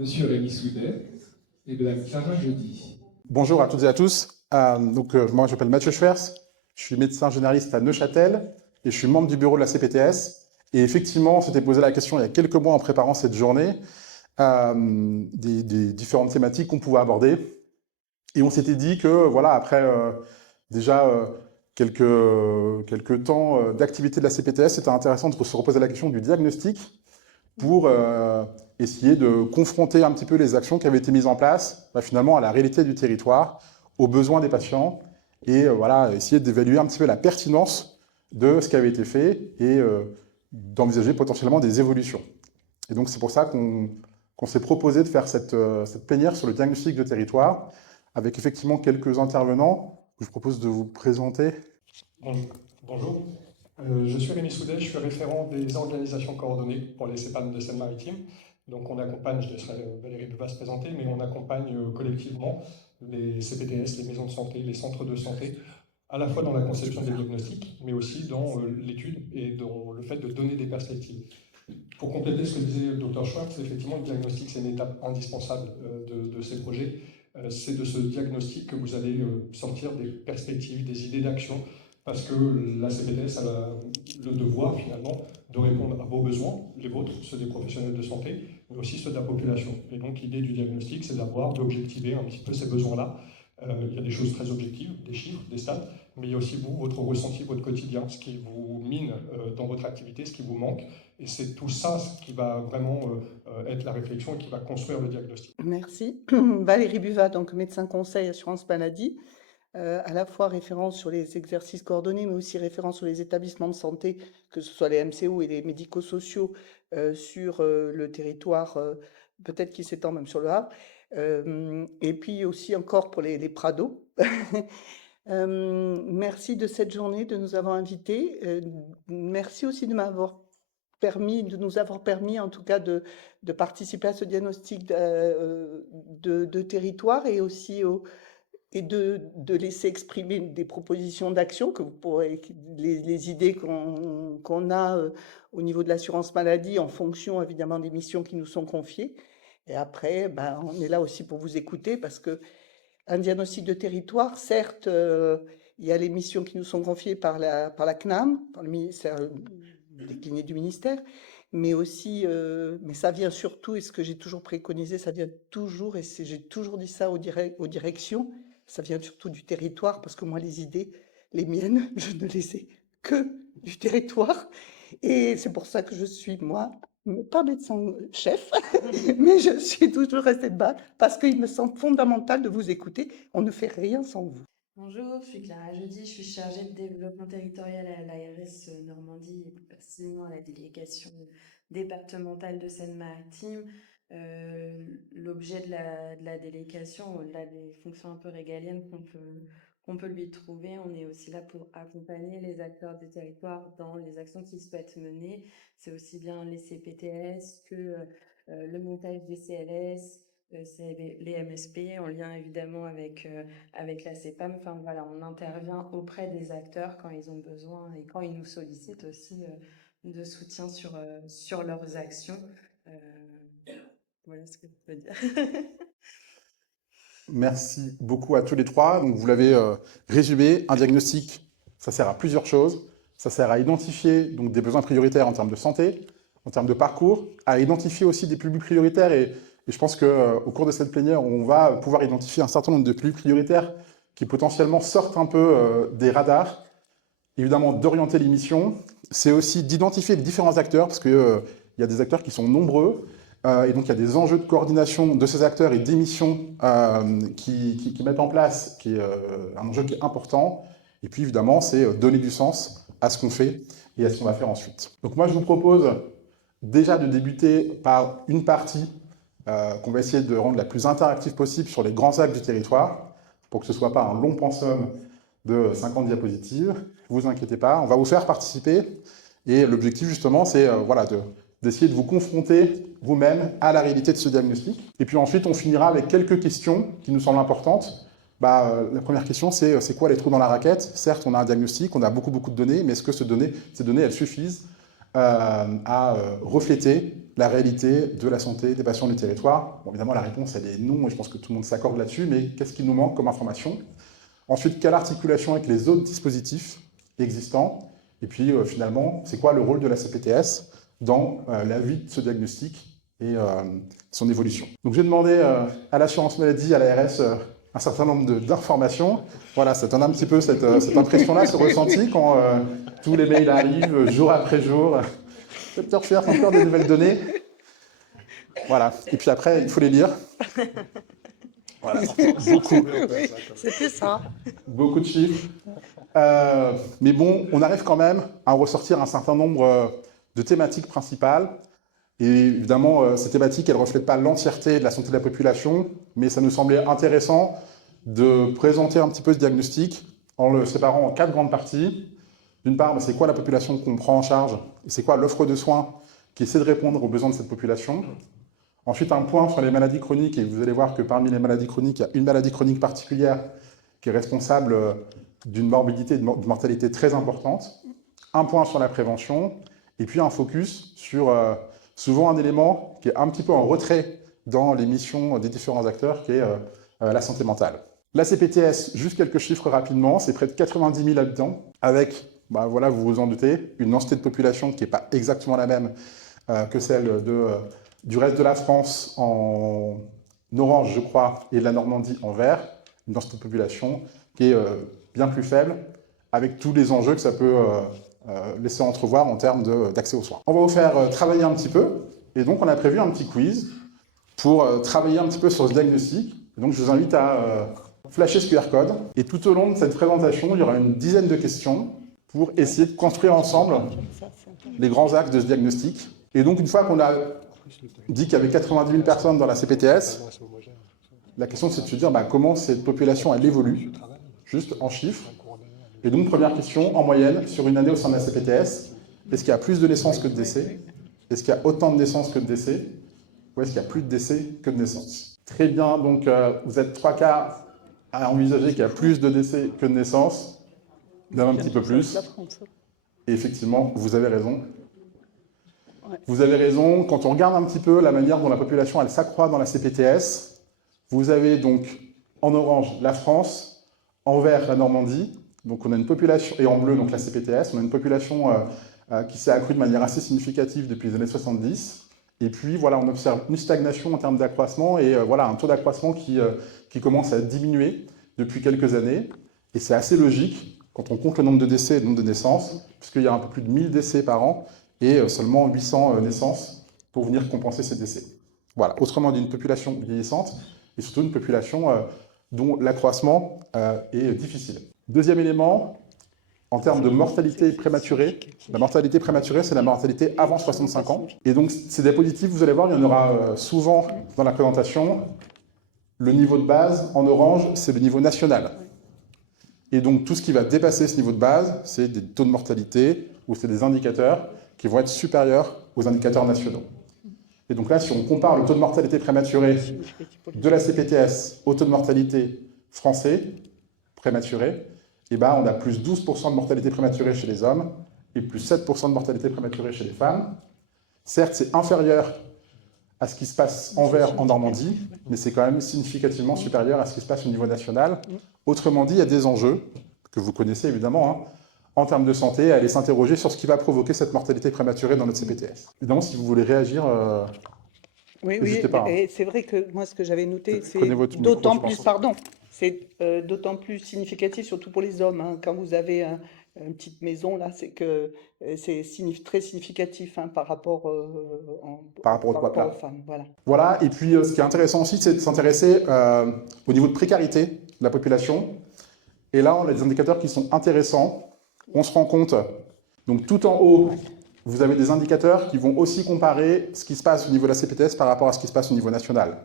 Monsieur Rémi Soudet et Madame Clara Jeudi. Bonjour à toutes et à tous. Moi, je m'appelle Mathieu Schwerz, je suis médecin généraliste à Neuchâtel et je suis membre du bureau de la CPTS. Et effectivement, on s'était posé la question il y a quelques mois en préparant cette journée des différentes thématiques qu'on pouvait aborder. Et on s'était dit que, voilà, après déjà quelques temps d'activité de la CPTS, c'était intéressant de se reposer la question du diagnostic pour essayer de confronter un petit peu les actions qui avaient été mises en place finalement à la réalité du territoire, aux besoins des patients, et voilà, essayer d'évaluer un petit peu la pertinence de ce qui avait été fait et d'envisager potentiellement des évolutions. Et donc c'est pour ça qu'on s'est proposé de faire cette plénière sur le diagnostic de territoire, avec effectivement quelques intervenants que je propose de vous présenter. Bonjour. Je suis Rémi Soudet, je suis référent des organisations coordonnées pour les CEPAM de Seine-Maritime. Donc on accompagne, je laisserai Valérie Buva se présenter, mais on accompagne collectivement les CPTS, les maisons de santé, les centres de santé, à la fois dans la conception des diagnostics, mais aussi dans l'étude et dans le fait de donner des perspectives. Pour compléter ce que disait le Dr Schwartz, effectivement, le diagnostic, c'est une étape indispensable de ces projets. C'est de ce diagnostic que vous allez sortir des perspectives, des idées d'action, parce que la CPTS a le devoir, finalement, de répondre à vos besoins, les vôtres, ceux des professionnels de santé, mais aussi ceux de la population. Et donc, l'idée du diagnostic, c'est d'avoir, d'objectiver un petit peu ces besoins-là. Il y a des choses très objectives, des chiffres, des stats, mais il y a aussi vous, votre ressenti, votre quotidien, ce qui vous mine dans votre activité, ce qui vous manque. Et c'est tout ça qui va vraiment être la réflexion et qui va construire le diagnostic. Merci. Valérie Buva, donc médecin conseil assurance maladie, à la fois référent sur les exercices coordonnés, mais aussi référent sur les établissements de santé, que ce soit les MCO et les médico-sociaux sur le territoire, peut-être qui s'étend même sur le Havre, et puis aussi encore pour les Prados. Merci de cette journée, de nous avoir invités. Merci aussi de nous avoir permis en tout cas de participer à ce diagnostic de territoire et aussi de laisser exprimer des propositions d'action que vous pourrez, les idées qu'on a au niveau de l'assurance maladie en fonction évidemment des missions qui nous sont confiées. Et après, on est là aussi pour vous écouter parce que un diagnostic de territoire, certes, il y a les missions qui nous sont confiées par la CNAM, par le ministère, décliné du ministère, mais aussi, mais ça vient surtout, et ce que j'ai toujours préconisé, ça vient toujours, et j'ai toujours dit ça aux directions, ça vient surtout du territoire, parce que moi, les idées, les miennes, je ne les ai que du territoire, et c'est pour ça que je suis, moi, pas médecin-chef, mais je suis toujours restée de parce qu'il me semble fondamental de vous écouter. On ne fait rien sans vous. Bonjour, je suis Clara Jeudi, je suis chargée de développement territorial à l'ARS Normandie et plus précisément à la délégation départementale de Seine-Maritime. L'objet de la délégation, au-delà des fonctions un peu régaliennes qu'on peut lui trouver, on est aussi là pour accompagner les acteurs du territoire dans les actions qu'ils souhaitent mener. C'est aussi bien les CPTS que le montage des CLS, c'est les MSP, en lien évidemment avec la CEPAM. Enfin voilà, on intervient auprès des acteurs quand ils ont besoin et quand ils nous sollicitent aussi de soutien sur leurs actions. Voilà ce que je peux dire. Merci beaucoup à tous les trois. Donc, vous l'avez résumé, un diagnostic, ça sert à plusieurs choses. Ça sert à identifier donc, des besoins prioritaires en termes de santé, en termes de parcours, à identifier aussi des publics prioritaires. Et je pense qu'au cours de cette plénière, on va pouvoir identifier un certain nombre de publics prioritaires qui potentiellement sortent un peu des radars. Évidemment, d'orienter les missions. C'est aussi d'identifier les différents acteurs, parce qu'il y a des acteurs qui sont nombreux. Et donc, il y a des enjeux de coordination de ces acteurs et des missions qui mettent en place, qui est un enjeu qui est important. Et puis, évidemment, c'est donner du sens à ce qu'on fait et à ce qu'on va faire ensuite. Donc, moi, je vous propose déjà de débuter par une partie qu'on va essayer de rendre la plus interactive possible sur les grands axes du territoire, pour que ce ne soit pas un long pensum de 50 diapositives. Ne vous inquiétez pas, on va vous faire participer. Et l'objectif, justement, c'est voilà, d'essayer de vous confronter vous-même à la réalité de ce diagnostic. Et puis ensuite, on finira avec quelques questions qui nous semblent importantes. La première question, c'est quoi les trous dans la raquette? Certes, on a un diagnostic, on a beaucoup de données, mais est-ce que ces données, elles suffisent à refléter la réalité de la santé des patients du territoire? Bon, évidemment, la réponse, elle est non, et je pense que tout le monde s'accorde là-dessus, mais qu'est-ce qui nous manque comme information? Ensuite, quelle articulation avec les autres dispositifs existants? Et puis, finalement, c'est quoi le rôle de la CPTS dans la vie de ce diagnostic et son évolution? Donc, j'ai demandé à l'assurance maladie, à l'ARS, un certain nombre d'informations. Voilà, ça donne un petit peu cette impression-là, ce ressenti, quand tous les mails arrivent jour après jour. Peut-être refaire encore des nouvelles données. Voilà. Et puis après, il faut les lire. Voilà. Beaucoup. Oui, c'était ça. Beaucoup de chiffres. Mais bon, on arrive quand même à en ressortir un certain nombre de thématiques principales. Et évidemment, ces thématiques, elles ne reflètent pas l'entièreté de la santé de la population, mais ça nous semblait intéressant de présenter un petit peu ce diagnostic en le séparant en 4 grandes parties. D'une part, c'est quoi la population qu'on prend en charge et c'est quoi l'offre de soins qui essaie de répondre aux besoins de cette population. Ensuite, un point sur les maladies chroniques, et vous allez voir que parmi les maladies chroniques, il y a une maladie chronique particulière qui est responsable d'une morbidité et d'une mortalité très importante. Un point sur la prévention, et puis un focus sur souvent un élément qui est un petit peu en retrait dans les missions des différents acteurs, qui est la santé mentale. La CPTS, juste quelques chiffres rapidement, c'est près de 90 000 habitants, avec, voilà, vous vous en doutez, une densité de population qui n'est pas exactement la même que celle du reste de la France en orange, je crois, et de la Normandie en vert, une densité de population qui est bien plus faible, avec tous les enjeux que ça peut laisser entrevoir en termes d'accès aux soins. On va vous faire travailler un petit peu, et donc on a prévu un petit quiz pour travailler un petit peu sur ce diagnostic. Donc je vous invite à flasher ce QR code, et tout au long de cette présentation, il y aura une dizaine de questions pour essayer de construire ensemble les grands axes de ce diagnostic. Et donc une fois qu'on a dit qu'il y avait 90 000 personnes dans la CPTS, la question c'est de se dire comment cette population elle évolue, juste en chiffres. Et donc première question, en moyenne, sur une année au sein de la CPTS, est-ce qu'il y a plus de naissances que de décès? Est-ce qu'il y a autant de naissances que de décès? Ou est-ce qu'il y a plus de décès que de naissances? Très bien, donc vous êtes 3/4 à envisager qu'il y a plus de décès que de naissances, même un petit peu plus. Et effectivement, vous avez raison. Vous avez raison, quand on regarde un petit peu la manière dont la population elle s'accroît dans la CPTS, vous avez donc en orange la France, en vert la Normandie, donc on a une population, et en bleu donc la CPTS, on a une population qui s'est accrue de manière assez significative depuis les années 70, et puis voilà, on observe une stagnation en termes d'accroissement, et voilà, un taux d'accroissement qui commence à diminuer depuis quelques années, et c'est assez logique quand on compte le nombre de décès et le nombre de naissances, puisqu'il y a un peu plus de 1000 décès par an, et seulement 800 naissances pour venir compenser ces décès. Voilà, autrement dit, une population vieillissante, et surtout une population dont l'accroissement est difficile. Deuxième élément, en termes de mortalité prématurée, la mortalité prématurée, c'est la mortalité avant 65 ans. Et donc, ces diapositives, vous allez voir, il y en aura souvent dans la présentation. Le niveau de base, en orange, c'est le niveau national. Et donc, tout ce qui va dépasser ce niveau de base, c'est des taux de mortalité ou c'est des indicateurs qui vont être supérieurs aux indicateurs nationaux. Et donc là, si on compare le taux de mortalité prématurée de la CPTS au taux de mortalité français prématuré, on a plus 12% de mortalité prématurée chez les hommes et plus 7% de mortalité prématurée chez les femmes. Certes, c'est inférieur à ce qui se passe en vert en Normandie, mais c'est quand même significativement supérieur à ce qui se passe au niveau national. Autrement dit, il y a des enjeux, que vous connaissez évidemment, en termes de santé, à aller s'interroger sur ce qui va provoquer cette mortalité prématurée dans notre CPTS. Évidemment, si vous voulez réagir, n'hésitez pas. Et c'est vrai que moi, ce que j'avais noté, c'est d'autant plus significatif, surtout pour les hommes. Quand vous avez une petite maison, là, c'est que c'est très significatif par rapport aux femmes. Voilà, et puis ce qui est intéressant aussi, c'est de s'intéresser au niveau de précarité de la population. Et là, on a des indicateurs qui sont intéressants. On se rend compte, donc tout en haut, vous avez des indicateurs qui vont aussi comparer ce qui se passe au niveau de la CPTS par rapport à ce qui se passe au niveau national.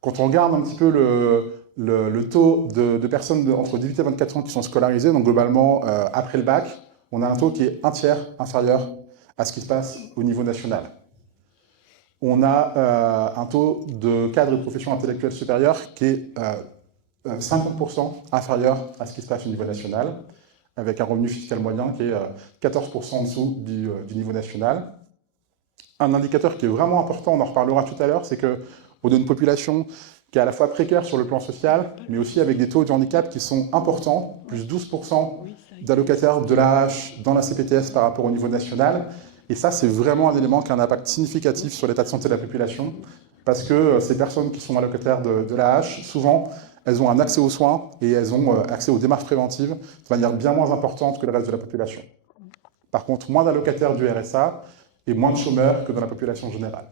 Quand on regarde un petit peu le taux de personnes entre 18 et 24 ans qui sont scolarisées, donc globalement, après le bac, on a un taux qui est un tiers inférieur à ce qui se passe au niveau national. On a un taux de cadres et de professions intellectuelles supérieures qui est 50% inférieur à ce qui se passe au niveau national, avec un revenu fiscal moyen qui est 14% en dessous du niveau national. un indicateur qui est vraiment important, on en reparlera tout à l'heure, c'est qu'on a une population qui est à la fois précaire sur le plan social, mais aussi avec des taux de handicap qui sont importants, plus 12% d'allocataires de l'AH dans la CPTS par rapport au niveau national. Et ça, c'est vraiment un élément qui a un impact significatif sur l'état de santé de la population, parce que ces personnes qui sont allocataires de l'AH, souvent, elles ont un accès aux soins et elles ont accès aux démarches préventives de manière bien moins importante que le reste de la population. Par contre, moins d'allocataires du RSA et moins de chômeurs que dans la population générale.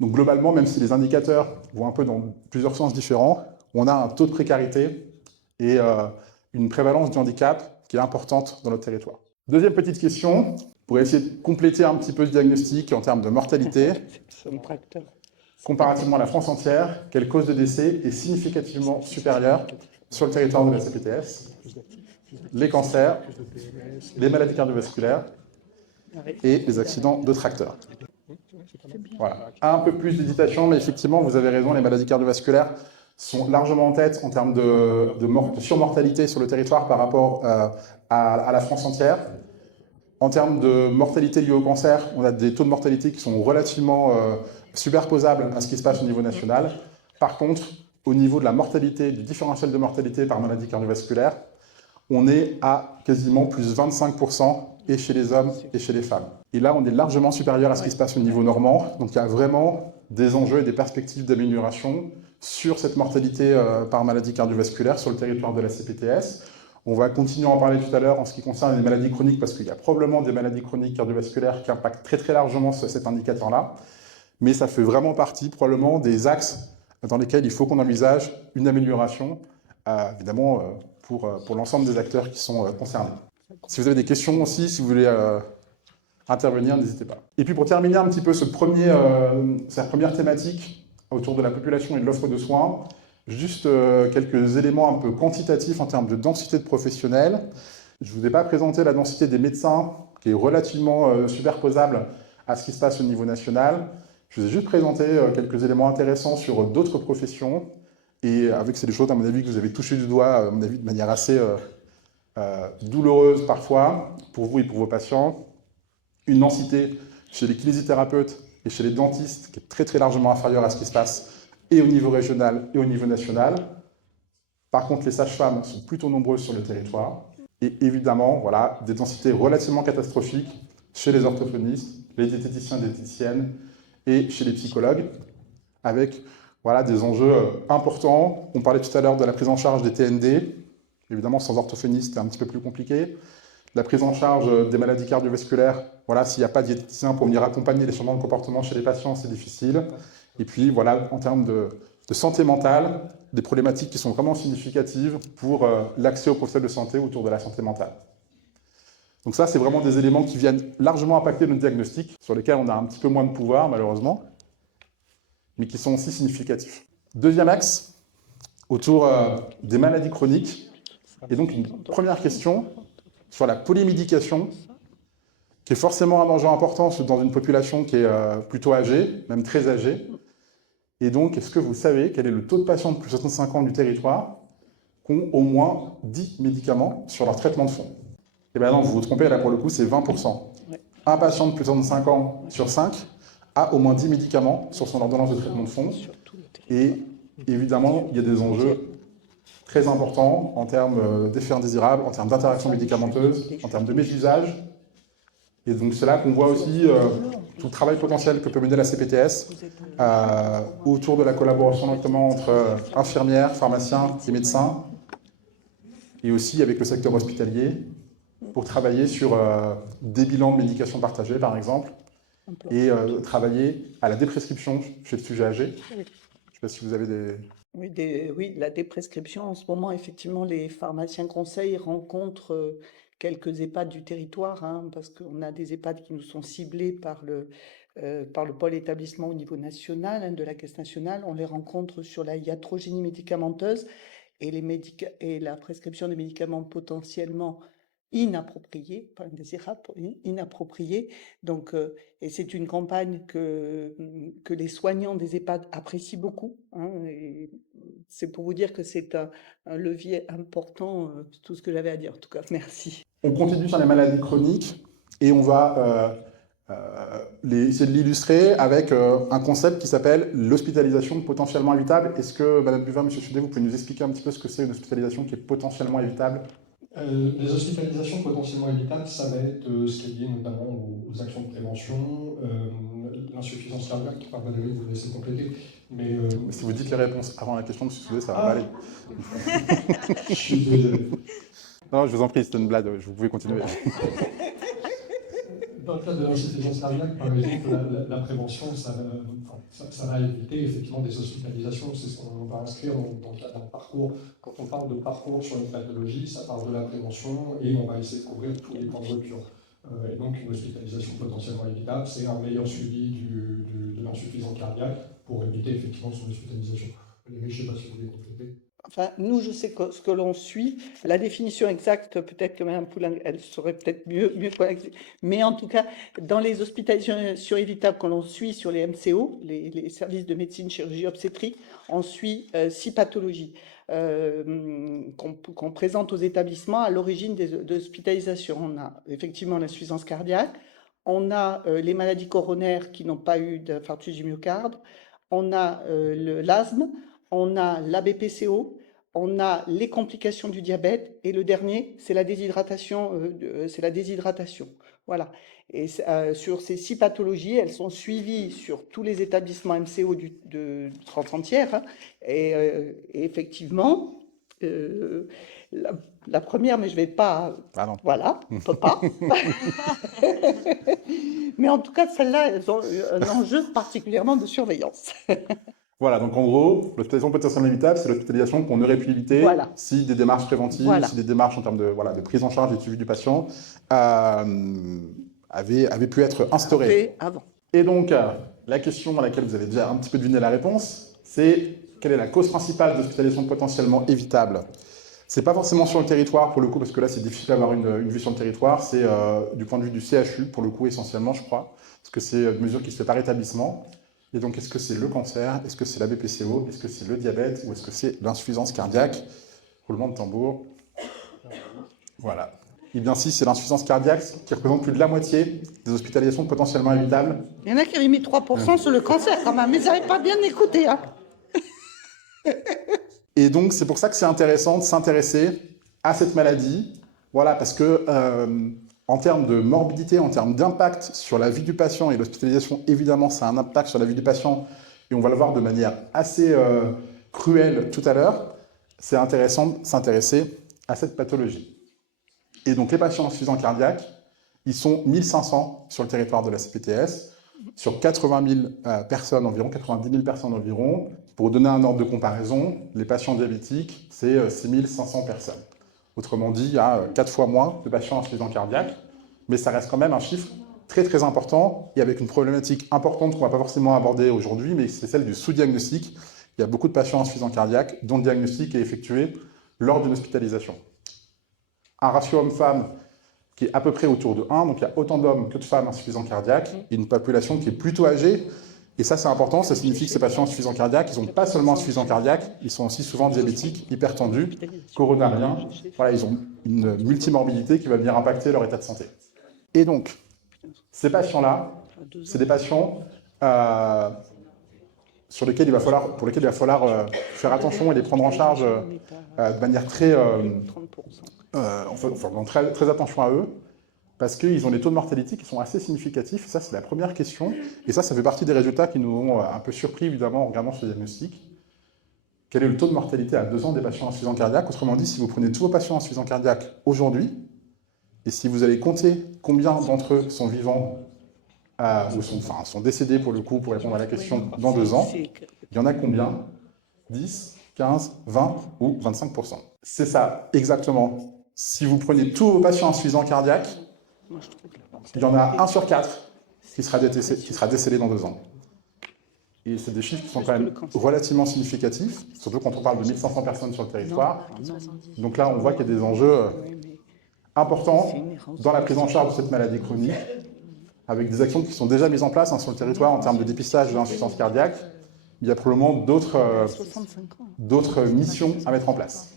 Donc globalement, même si les indicateurs vont un peu dans plusieurs sens différents, on a un taux de précarité et une prévalence du handicap qui est importante dans notre territoire. Deuxième petite question, pour essayer de compléter un petit peu ce diagnostic en termes de mortalité. Comparativement à la France entière, quelle cause de décès est significativement supérieure sur le territoire de la CPTS? Les cancers, les maladies cardiovasculaires et les accidents de tracteurs. Voilà. Un peu plus d'hésitation, mais effectivement, vous avez raison, les maladies cardiovasculaires sont largement en tête en termes de surmortalité sur le territoire par rapport à la France entière. En termes de mortalité liée au cancer, on a des taux de mortalité qui sont relativement superposables à ce qui se passe au niveau national. Par contre, au niveau de la mortalité, du différentiel de mortalité par maladie cardiovasculaire, on est à quasiment plus 25% et chez les hommes et chez les femmes. Et là, on est largement supérieur à ce qui se passe au niveau normand. Donc il y a vraiment des enjeux et des perspectives d'amélioration sur cette mortalité par maladie cardiovasculaire sur le territoire de la CPTS. On va continuer à en parler tout à l'heure en ce qui concerne les maladies chroniques, parce qu'il y a probablement des maladies chroniques cardiovasculaires qui impactent très très largement cet indicateur-là. Mais ça fait vraiment partie probablement des axes dans lesquels il faut qu'on envisage une amélioration, évidemment pour l'ensemble des acteurs qui sont concernés. Si vous avez des questions aussi, si vous voulez intervenir, n'hésitez pas. Et puis pour terminer un petit peu cette première thématique autour de la population et de l'offre de soins, juste quelques éléments un peu quantitatifs en termes de densité de professionnels. Je ne vous ai pas présenté la densité des médecins, qui est relativement superposable à ce qui se passe au niveau national. Je vous ai juste présenté quelques éléments intéressants sur d'autres professions, et avec c'est des choses, à mon avis, que vous avez touché du doigt, à mon avis, de manière assez douloureuse parfois, pour vous et pour vos patients. Une densité chez les kinésithérapeutes et chez les dentistes qui est très très largement inférieure à ce qui se passe et au niveau régional et au niveau national. Par contre, les sages-femmes sont plutôt nombreuses sur le territoire. Et évidemment, voilà, des densités relativement catastrophiques chez les orthophonistes, les diététiciens et diététiciennes et chez les psychologues, avec voilà, des enjeux importants. On parlait tout à l'heure de la prise en charge des TND. Évidemment, sans orthophoniste, c'est un petit peu plus compliqué. La prise en charge des maladies cardiovasculaires, voilà, s'il n'y a pas de diététicien pour venir accompagner les changements de comportement chez les patients, c'est difficile. Et puis, voilà, en termes de santé mentale, des problématiques qui sont vraiment significatives pour l'accès aux professionnels de santé autour de la santé mentale. Donc ça, c'est vraiment des éléments qui viennent largement impacter notre diagnostic, sur lesquels on a un petit peu moins de pouvoir, malheureusement, mais qui sont aussi significatifs. Deuxième axe, autour des maladies chroniques. Et donc, une première question sur la polymédication, qui est forcément un enjeu important dans une population qui est plutôt âgée, même très âgée. Et donc, est-ce que vous savez quel est le taux de patients de plus de 65 ans du territoire qui ont au moins 10 médicaments sur leur traitement de fond? Eh bien non, vous vous trompez, là pour le coup, c'est 20%. Un patient de plus de 65 ans sur 5 a au moins 10 médicaments sur son ordonnance de traitement de fond. Et évidemment, il y a des enjeux très importants en termes d'effets indésirables, en termes d'interactions médicamenteuses, en termes de mésusage. Et donc c'est là qu'on voit aussi tout le travail potentiel que peut mener la CPTS autour de la collaboration notamment entre infirmières, pharmaciens et médecins, et aussi avec le secteur hospitalier, pour travailler sur des bilans de médication partagés, par exemple, et travailler à la déprescription chez le sujet âgé. Je ne sais pas si vous avez des... Oui, la déprescription, en ce moment, effectivement, les pharmaciens conseils rencontrent quelques EHPAD du territoire, hein, parce qu'on a des EHPAD qui nous sont ciblés par le pôle établissement au niveau national, hein, de la Caisse nationale. On les rencontre sur la iatrogénie médicamenteuse et la prescription des médicaments potentiellement inappropriés, pas indésirables, inappropriés. Donc, et c'est une campagne que les soignants des EHPAD apprécient beaucoup, hein, et c'est pour vous dire que c'est un levier important, tout ce que j'avais à dire en tout cas. Merci. On continue sur les maladies chroniques et on va essayer de l'illustrer avec un concept qui s'appelle l'hospitalisation potentiellement évitable. Est-ce que, Madame Buvin, Monsieur Sudet, vous pouvez nous expliquer un petit peu ce que c'est une hospitalisation qui est potentiellement évitable? Les hospitalisations potentiellement évitables, ça va être ce qui est lié notamment aux actions de prévention, l'insuffisance cardiaque, par Valérie, vous laissez compléter. Mais Si vous dites les réponses avant la question, Monsieur Sudet, ça va pas aller. je suis désolé. Non, je vous en prie, c'était une blague, vous pouvez continuer. Dans le cadre de l'insuffisance cardiaque, par exemple, la prévention, ça va éviter effectivement des hospitalisations. C'est ce qu'on va inscrire dans le cadre d'un parcours. Quand on parle de parcours sur une pathologie, ça parle de la prévention et on va essayer de couvrir tous les points de rupture. Et donc, une hospitalisation potentiellement évitable, c'est un meilleur suivi de l'insuffisance cardiaque pour éviter effectivement son hospitalisation. Valérie, je ne sais pas si vous voulez compléter. Enfin, nous, je sais que ce que l'on suit, la définition exacte, peut-être que Mme Poulin, elle saurait peut-être mieux mais en tout cas, dans les hospitalisations évitables que l'on suit sur les MCO, les services de médecine, chirurgie, obstétrique, on suit 6 pathologies qu'on présente aux établissements à l'origine des hospitalisations. On a effectivement l'insuffisance cardiaque, on a les maladies coronaires qui n'ont pas eu d'infarctus du myocarde, on a l'asthme, on a l'ABPCO, on a les complications du diabète, et le dernier, c'est la déshydratation. Voilà. Et sur ces 6 pathologies, elles sont suivies sur tous les établissements MCO de France entière. Et effectivement, la première, mais je ne vais pas... Ah non. Voilà, on ne peut pas. Mais en tout cas, celles-là, elles ont un enjeu particulièrement de surveillance. Voilà, donc en gros, l'hospitalisation potentiellement évitable, c'est l'hospitalisation qu'on aurait pu éviter Voilà. si des démarches préventives, Voilà. si des démarches en termes de prise en charge et de suivi du patient avaient pu être instaurées. Fait avant. Et donc, la question à laquelle vous avez déjà un petit peu deviné la réponse, c'est quelle est la cause principale d'hospitalisation potentiellement évitable? C'est pas forcément sur le territoire, pour le coup, parce que là, c'est difficile d'avoir une vue sur le territoire. C'est du point de vue du CHU, pour le coup, essentiellement, je crois, parce que c'est une mesure qui se fait par établissement. Et donc, est-ce que c'est le cancer? Est-ce que c'est la BPCO? Est-ce que c'est le diabète? Ou est-ce que c'est l'insuffisance cardiaque? Roulement de tambour. Voilà. Et bien si, c'est l'insuffisance cardiaque qui représente plus de la moitié des hospitalisations potentiellement évitables. Il y en a qui avaient mis 3% sur le cancer quand même, mais ils n'avaient pas bien écouté. Hein. Et donc, c'est pour ça que c'est intéressant de s'intéresser à cette maladie. Voilà, parce que en termes de morbidité, en termes d'impact sur la vie du patient, et l'hospitalisation, évidemment, ça a un impact sur la vie du patient, et on va le voir de manière assez cruelle tout à l'heure, c'est intéressant de s'intéresser à cette pathologie. Et donc, les patients insuffisants cardiaques, ils sont 1500 sur le territoire de la CPTS, sur 80 000 personnes environ, 90 000 personnes environ. Pour donner un ordre de comparaison, les patients diabétiques, c'est 6500 personnes. Autrement dit, il y a 4 fois moins de patients insuffisants cardiaques, mais ça reste quand même un chiffre très très important et avec une problématique importante qu'on ne va pas forcément aborder aujourd'hui, mais c'est celle du sous-diagnostic. Il y a beaucoup de patients insuffisants cardiaques dont le diagnostic est effectué lors d'une hospitalisation. Un ratio homme-femme qui est à peu près autour de 1, donc il y a autant d'hommes que de femmes insuffisants cardiaques, et une population qui est plutôt âgée. Et ça, c'est important, ça signifie que ces patients insuffisants cardiaques, ils n'ont pas seulement insuffisants cardiaques, ils sont aussi souvent diabétiques, hypertendus, coronariens. Voilà, ils ont une multimorbidité qui va venir impacter leur état de santé. Et donc, ces patients-là, c'est des patients pour lesquels il va falloir faire attention et les prendre en charge de manière très... très, très attention à eux, parce qu'ils ont des taux de mortalité qui sont assez significatifs. Et ça, c'est la première question. Et ça fait partie des résultats qui nous ont un peu surpris, évidemment, en regardant ce diagnostic. Quel est le taux de mortalité à 2 ans des patients insuffisants cardiaques? Autrement dit, si vous prenez tous vos patients insuffisants cardiaques aujourd'hui, et si vous allez compter combien d'entre eux sont vivants, ou sont décédés, pour le coup, pour répondre à la question, dans 2 ans, il y en a combien? 10, 15, 20 ou 25%. C'est ça, exactement. Si vous prenez tous vos patients insuffisants cardiaques, il y en a 1 sur 4 qui sera décédé dans 2 ans. Et c'est des chiffres qui sont quand même relativement significatifs, surtout quand on parle de 1500 personnes sur le territoire. Donc là, on voit qu'il y a des enjeux importants dans la prise en charge de cette maladie chronique, avec des actions qui sont déjà mises en place sur le territoire en termes de dépistage de l'insuffisance cardiaque. Il y a probablement d'autres missions à mettre en place.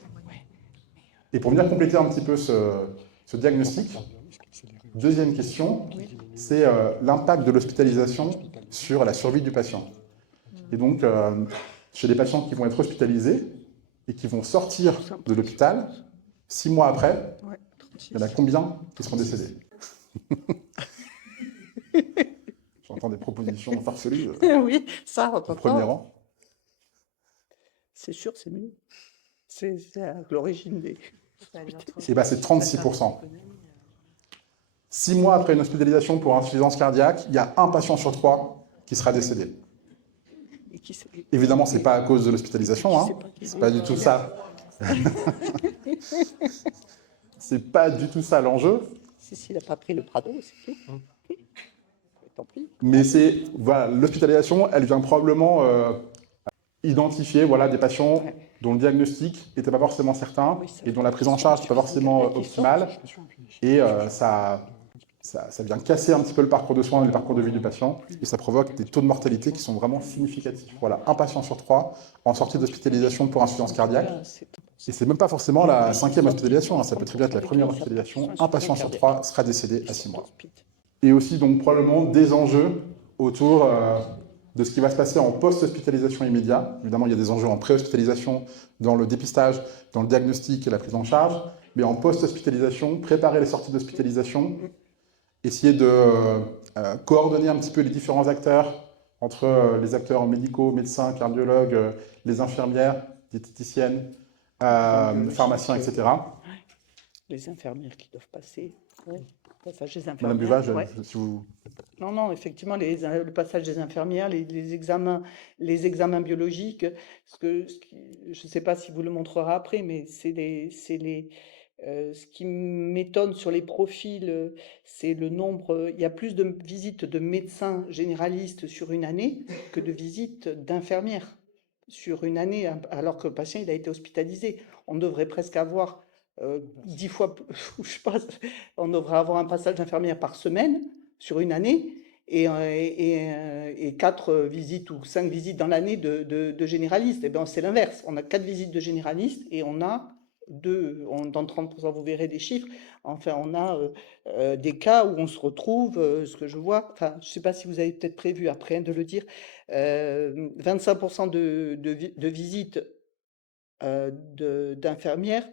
Et pour venir compléter un petit peu ce diagnostic, Deuxième question, c'est l'impact de l'hospitalisation sur la survie du patient. Et donc, chez les patients qui vont être hospitalisés et qui vont sortir de l'hôpital, 6 mois après, il y en a combien qui seront décédés? J'entends des propositions farfelues Oui, ça, on au premier rang. C'est sûr, c'est mieux. C'est à l'origine des... Et bah, c'est 36%. 6 mois après une hospitalisation pour insuffisance cardiaque, il y a un patient sur 3 qui sera décédé. Évidemment, ce n'est pas à cause de l'hospitalisation, hein. C'est pas du tout ça. C'est pas du tout ça l'enjeu. Si, il n'a pas pris le Prado, c'est tout. Tant pis. Mais c'est, voilà, l'hospitalisation, elle vient probablement identifier, voilà, des patients dont le diagnostic n'était pas forcément certain et dont la prise en charge n'était pas forcément optimale. Et ça vient casser un petit peu le parcours de soins et le parcours de vie du patient. Et ça provoque des taux de mortalité qui sont vraiment significatifs. Voilà, un patient sur 3 en sortie d'hospitalisation pour insuffisance cardiaque. Et c'est même pas forcément la 5e hospitalisation, hein. Ça peut très bien être la première hospitalisation. Un patient sur 3 sera décédé à 6 mois. Et aussi donc probablement des enjeux autour de ce qui va se passer en post-hospitalisation immédiat. Évidemment, il y a des enjeux en pré-hospitalisation, dans le dépistage, dans le diagnostic et la prise en charge. Mais en post-hospitalisation, préparer les sorties d'hospitalisation, essayer de coordonner un petit peu les différents acteurs, entre les acteurs médicaux, médecins, cardiologues, les infirmières, diététiciennes, pharmaciens, etc. Les infirmières qui doivent passer. Ouais. Passage des infirmières. Madame Buvage, ouais. si vous... Non, effectivement, le passage des infirmières, les examens biologiques, je ne sais pas si vous le montrerez après, mais ce qui m'étonne sur les profils, c'est le nombre. Il y a plus de visites de médecins généralistes sur une année que de visites d'infirmières sur une année, alors que le patient il a été hospitalisé. On devrait presque avoir 10 fois, je sais pas, on devrait avoir un passage d'infirmière par semaine sur une année et 4 visites ou 5 visites dans l'année de généralistes. Et bien c'est l'inverse. On a 4 visites de généralistes et on a dans 30%, vous verrez des chiffres. Enfin, on a des cas où on se retrouve, ce que je vois, enfin, je ne sais pas si vous avez peut-être prévu après de le dire, 25% de visites d'infirmières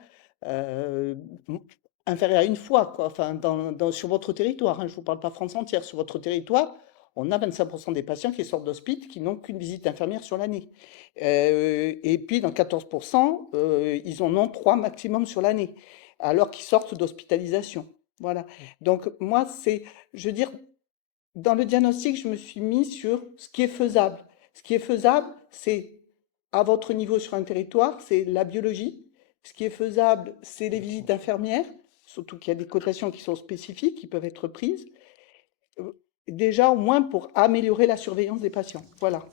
inférieures à une fois, quoi. Enfin, sur votre territoire, hein, je ne vous parle pas France entière, sur votre territoire, on a 25% des patients qui sortent d'hospice qui n'ont qu'une visite infirmière sur l'année. Et puis, dans 14%, ils en ont 3 maximum sur l'année, alors qu'ils sortent d'hospitalisation. Voilà. Donc, moi, je veux dire, dans le diagnostic, je me suis mis sur ce qui est faisable. Ce qui est faisable, c'est à votre niveau sur un territoire, c'est la biologie. Ce qui est faisable, c'est les visites infirmières, surtout qu'il y a des cotations qui sont spécifiques, qui peuvent être prises. Déjà, au moins pour améliorer la surveillance des patients. Voilà.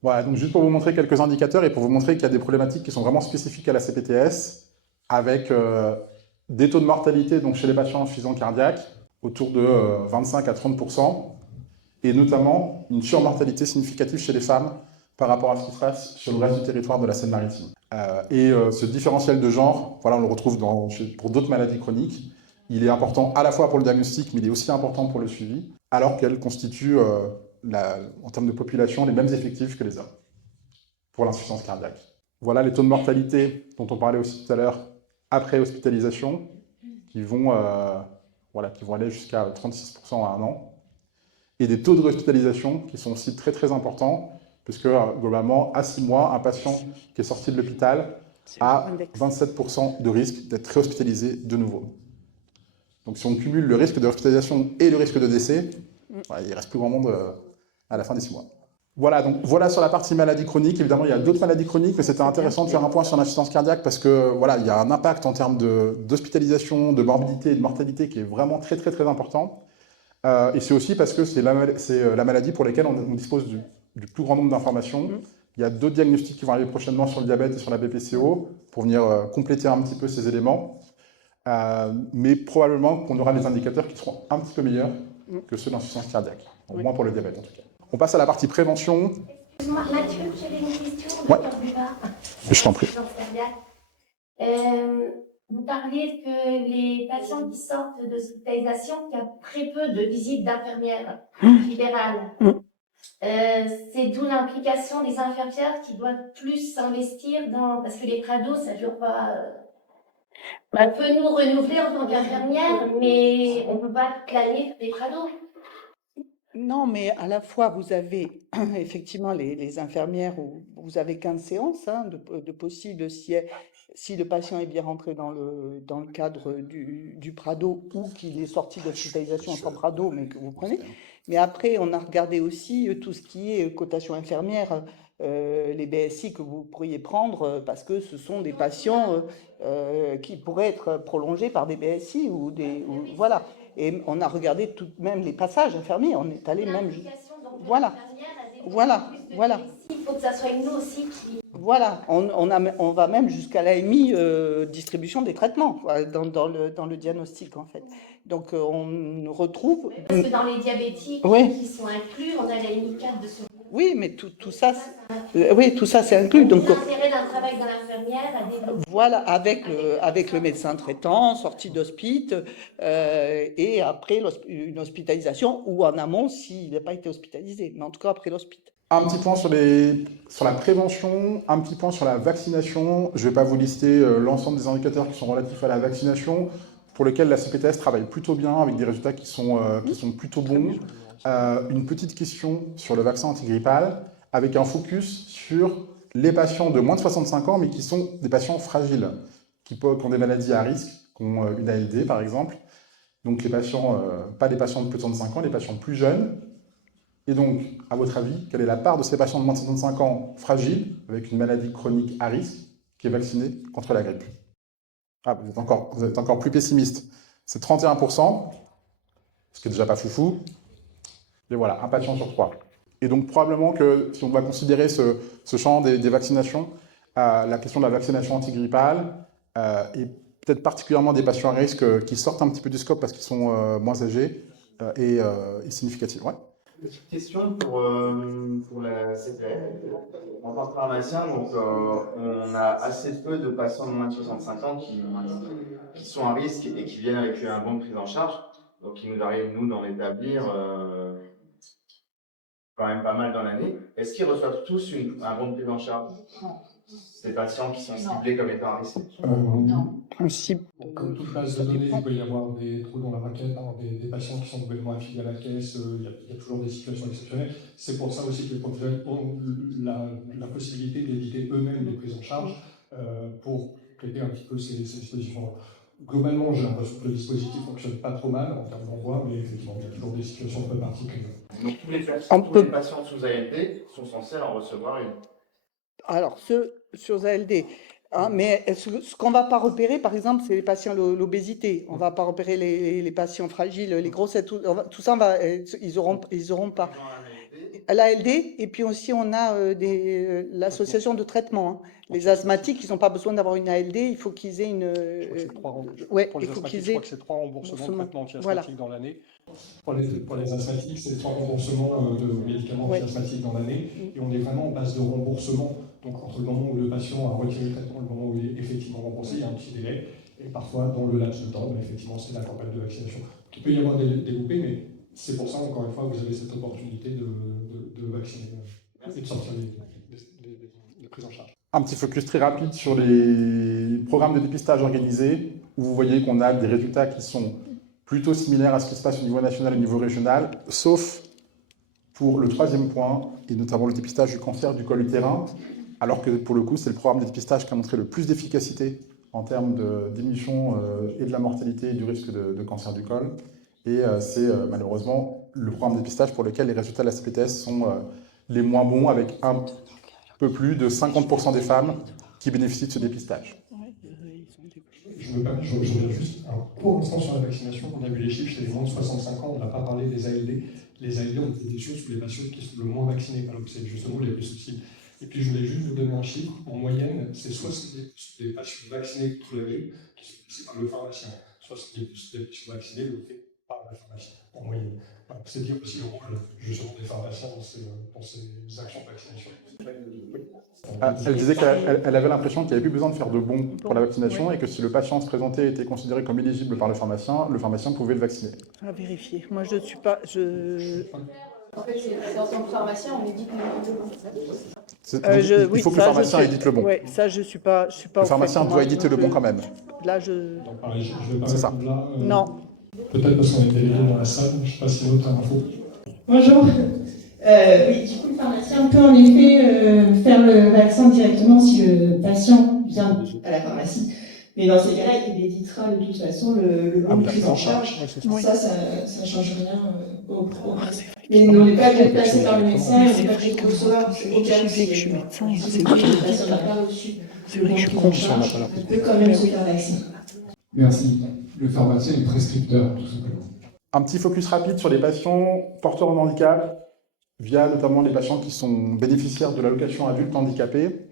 Voilà, donc juste pour vous montrer quelques indicateurs et pour vous montrer qu'il y a des problématiques qui sont vraiment spécifiques à la CPTS, avec des taux de mortalité donc chez les patients insuffisants cardiaques autour de 25 à 30%, et notamment une surmortalité significative chez les femmes par rapport à ce qui se passe sur le reste du territoire de la Seine-Maritime. Ce différentiel de genre, voilà, on le retrouve pour d'autres maladies chroniques. Il est important à la fois pour le diagnostic, mais il est aussi important pour le suivi, alors qu'elle constitue, en termes de population, les mêmes effectifs que les hommes pour l'insuffisance cardiaque. Voilà les taux de mortalité dont on parlait aussi tout à l'heure après hospitalisation, qui vont aller jusqu'à 36% à 1 an. Et des taux de réhospitalisation qui sont aussi très très importants, puisque globalement, à 6 mois, un patient qui est sorti de l'hôpital a 27% de risque d'être réhospitalisé de nouveau. Donc si on cumule le risque de hospitalisation et le risque de décès, il ne reste plus grand monde à la fin des 6 mois. Voilà, donc voilà sur la partie maladie chronique. Évidemment, il y a d'autres maladies chroniques, mais c'était intéressant de faire un point sur l'insuffisance cardiaque parce que voilà, il y a un impact en termes d'hospitalisation, de morbidité et de mortalité qui est vraiment très très très important. Et c'est aussi parce que c'est la maladie pour laquelle on dispose du plus grand nombre d'informations. Il y a d'autres diagnostics qui vont arriver prochainement sur le diabète et sur la BPCO pour venir compléter un petit peu ces éléments. Mais probablement qu'on aura des indicateurs qui seront un petit peu meilleurs que ceux d'insuffisance cardiaque, au moins pour le diabète en tout cas. On passe à la partie prévention. Excuse-moi, Mathieu, j'avais une question. Ouais. Je t'en prie. Vous parliez que les patients qui sortent d'hospitalisation, qu'il y a très peu de visites d'infirmières libérales. C'est d'où l'implication des infirmières qui doivent plus s'investir dans... Parce que les prados, ça ne dure pas... On peut nous renouveler en tant qu'infirmière, mais on ne peut pas planer des prados. Non, mais à la fois, vous avez effectivement les infirmières où vous avez 15 séances hein, de possibles si le patient est bien rentré dans le cadre du Prado ou qu'il est sorti d'hospitalisation sans Prado, mais que vous prenez. Mais après, on a regardé aussi tout ce qui est cotation infirmière, les BSI que vous pourriez prendre parce que ce sont des patients qui pourraient être prolongés par des BSI voilà. Et on a regardé tout même les passages infirmiers, on est allé même... Voilà, voilà, voilà. Il faut que ça soit nous aussi qui... Voilà, on va même jusqu'à l'AMI distribution des traitements dans le diagnostic en fait. Donc on retrouve... Parce que dans les diabétiques qui sont inclus, on a l'AMI 4 de ce... Oui, mais tout ça, oui, tout ça c'est inclus. Donc l'intérêt d'un travail de l'infirmière à développer. Voilà, avec le médecin traitant, sortie d'hospice, et après une hospitalisation ou en amont s'il n'a pas été hospitalisé, mais en tout cas après l'hospice. Un petit point sur la prévention, un petit point sur la vaccination. Je ne vais pas vous lister l'ensemble des indicateurs qui sont relatifs à la vaccination, pour lesquels la CPTS travaille plutôt bien, avec des résultats qui sont plutôt bons. Une petite question sur le vaccin antigrippal, avec un focus sur les patients de moins de 65 ans, mais qui sont des patients fragiles, qui ont des maladies à risque, qui ont une ALD par exemple. Donc les patients, pas les patients de plus de 65 ans, les patients plus jeunes. Et donc, à votre avis, quelle est la part de ces patients de moins de 65 ans fragiles, avec une maladie chronique à risque, qui est vaccinée contre la grippe? Ah, vous êtes encore plus pessimiste. C'est 31%, ce qui est déjà pas foufou. Et voilà, un patient sur 3. Et donc, probablement que si on va considérer ce champ des vaccinations, la question de la vaccination antigrippale et peut-être particulièrement des patients à risque qui sortent un petit peu du scope parce qu'ils sont moins âgés est significative. Ouais. Petite question pour la CPL. En tant que pharmacien, donc, on a assez peu de patients de moins de 65 ans qui sont à risque et qui viennent avec un bon de prise en charge. Donc, il nous arrive, nous, d'en établir quand même pas mal dans l'année. Est-ce qu'ils reçoivent tous un bon de prise en charge? Ces patients qui sont ciblés comme étant à risque? Non. Principe. Comme toute base de données, il peut y avoir des trous dans la raquette, hein, des patients qui sont nouvellement affiliés à la caisse, il y a toujours des situations exceptionnelles. C'est pour ça aussi que les professionnels ont la possibilité d'éviter eux-mêmes les prises en charge pour traiter un petit peu ces dispositions. Globalement, j'ai l'impression que le dispositif ne fonctionne pas trop mal en termes d'envoi, mais effectivement, il y a toujours des situations un peu particulières. Donc tous les patients sous ALD sont censés en recevoir une? Alors, ceux sur ALD, hein, mais ce qu'on ne va pas repérer, par exemple, c'est les patients l'obésité. On ne va pas repérer les patients fragiles, les grossesses, tout ça, ils auront pas. L'ALD, et puis aussi on a l'association de traitement. Hein. Les asthmatiques, ils n'ont pas besoin d'avoir une ALD, il faut qu'ils aient une... Ouais, pour les asthmatiques, je crois que c'est 3 remboursements de traitement anti-asthmatique dans l'année. Pour les asthmatiques, c'est 3 remboursements de médicaments anti-asthmatiques dans l'année. Et on est vraiment en base de remboursement. Donc entre le moment où le patient a retiré le traitement et le moment où il est effectivement remboursé, il y a un petit délai. Et parfois, dans le laps de temps, effectivement, c'est la campagne de vaccination. Il peut y avoir des loupés, mais c'est pour ça, encore une fois, que vous avez cette opportunité de vacciner et de sortir les prises en charge. Un petit focus très rapide sur les programmes de dépistage organisés, où vous voyez qu'on a des résultats qui sont plutôt similaires à ce qui se passe au niveau national et au niveau régional, sauf pour le 3e point, et notamment le dépistage du cancer du col utérin, alors que pour le coup, c'est le programme de dépistage qui a montré le plus d'efficacité en termes de diminution et de la mortalité et du risque de cancer du col. Et c'est malheureusement le programme de dépistage pour lequel les résultats de la CPTS sont les moins bons, avec un peu plus de 50% des femmes qui bénéficient de ce dépistage. Je reviens juste un court instant sur la vaccination. On a vu les chiffres chez les moins de 65 ans, on n'a pas parlé des ALD. Les ALD ont été déçus sur les patients qui sont le moins vaccinés, alors que c'est justement les plus susceptibles. Et puis je voulais juste vous donner un chiffre. En moyenne, c'est 70% des patients vaccinés contre la grippe qui sont passés par le pharmacien. 70% des patients vaccinés le fait par la pharmacie, en moyenne. Voilà, c'est dire aussi le rôle justement des pharmaciens dans ces actions de vaccination. Ah, elle disait qu'elle avait l'impression qu'il n'y avait plus besoin de faire de bons pour la vaccination et que si le patient se présentait et était considéré comme éligible par le pharmacien pouvait le vacciner. À vérifier. Moi, je ne suis pas. En fait, c'est en tant que pharmacien, on édite le bon. Il faut que le pharmacien édite le bon. Oui, ça, je ne suis pas. Le pharmacien doit éditer le bon quand même. Là, je. Donc, pareil, je vais pas C'est ça. répondre là. Non. Peut-être parce qu'on est délégué dans la salle, je ne sais pas si l'autre a info. Bonjour. Oui, du coup, le pharmacien peut en effet faire le vaccin directement si le patient vient à la pharmacie. Mais dans ces cas-là, il éditera de toute façon le bon de prise en charge. Oui. Ça ne change rien au pro. Mais on n'est pas bien placé par le médecin, on n'est pas obligé de recevoir au cas où Je suis médecin et c'est si vrai que la personne n'a pas reçu c'est vrai que je suis conscient. on peut quand même se faire vacciner. Merci. Le pharmacien est prescripteur, tout simplement. Un petit focus rapide sur les patients porteurs de handicap, via notamment les patients qui sont bénéficiaires de l'allocation adulte handicapé.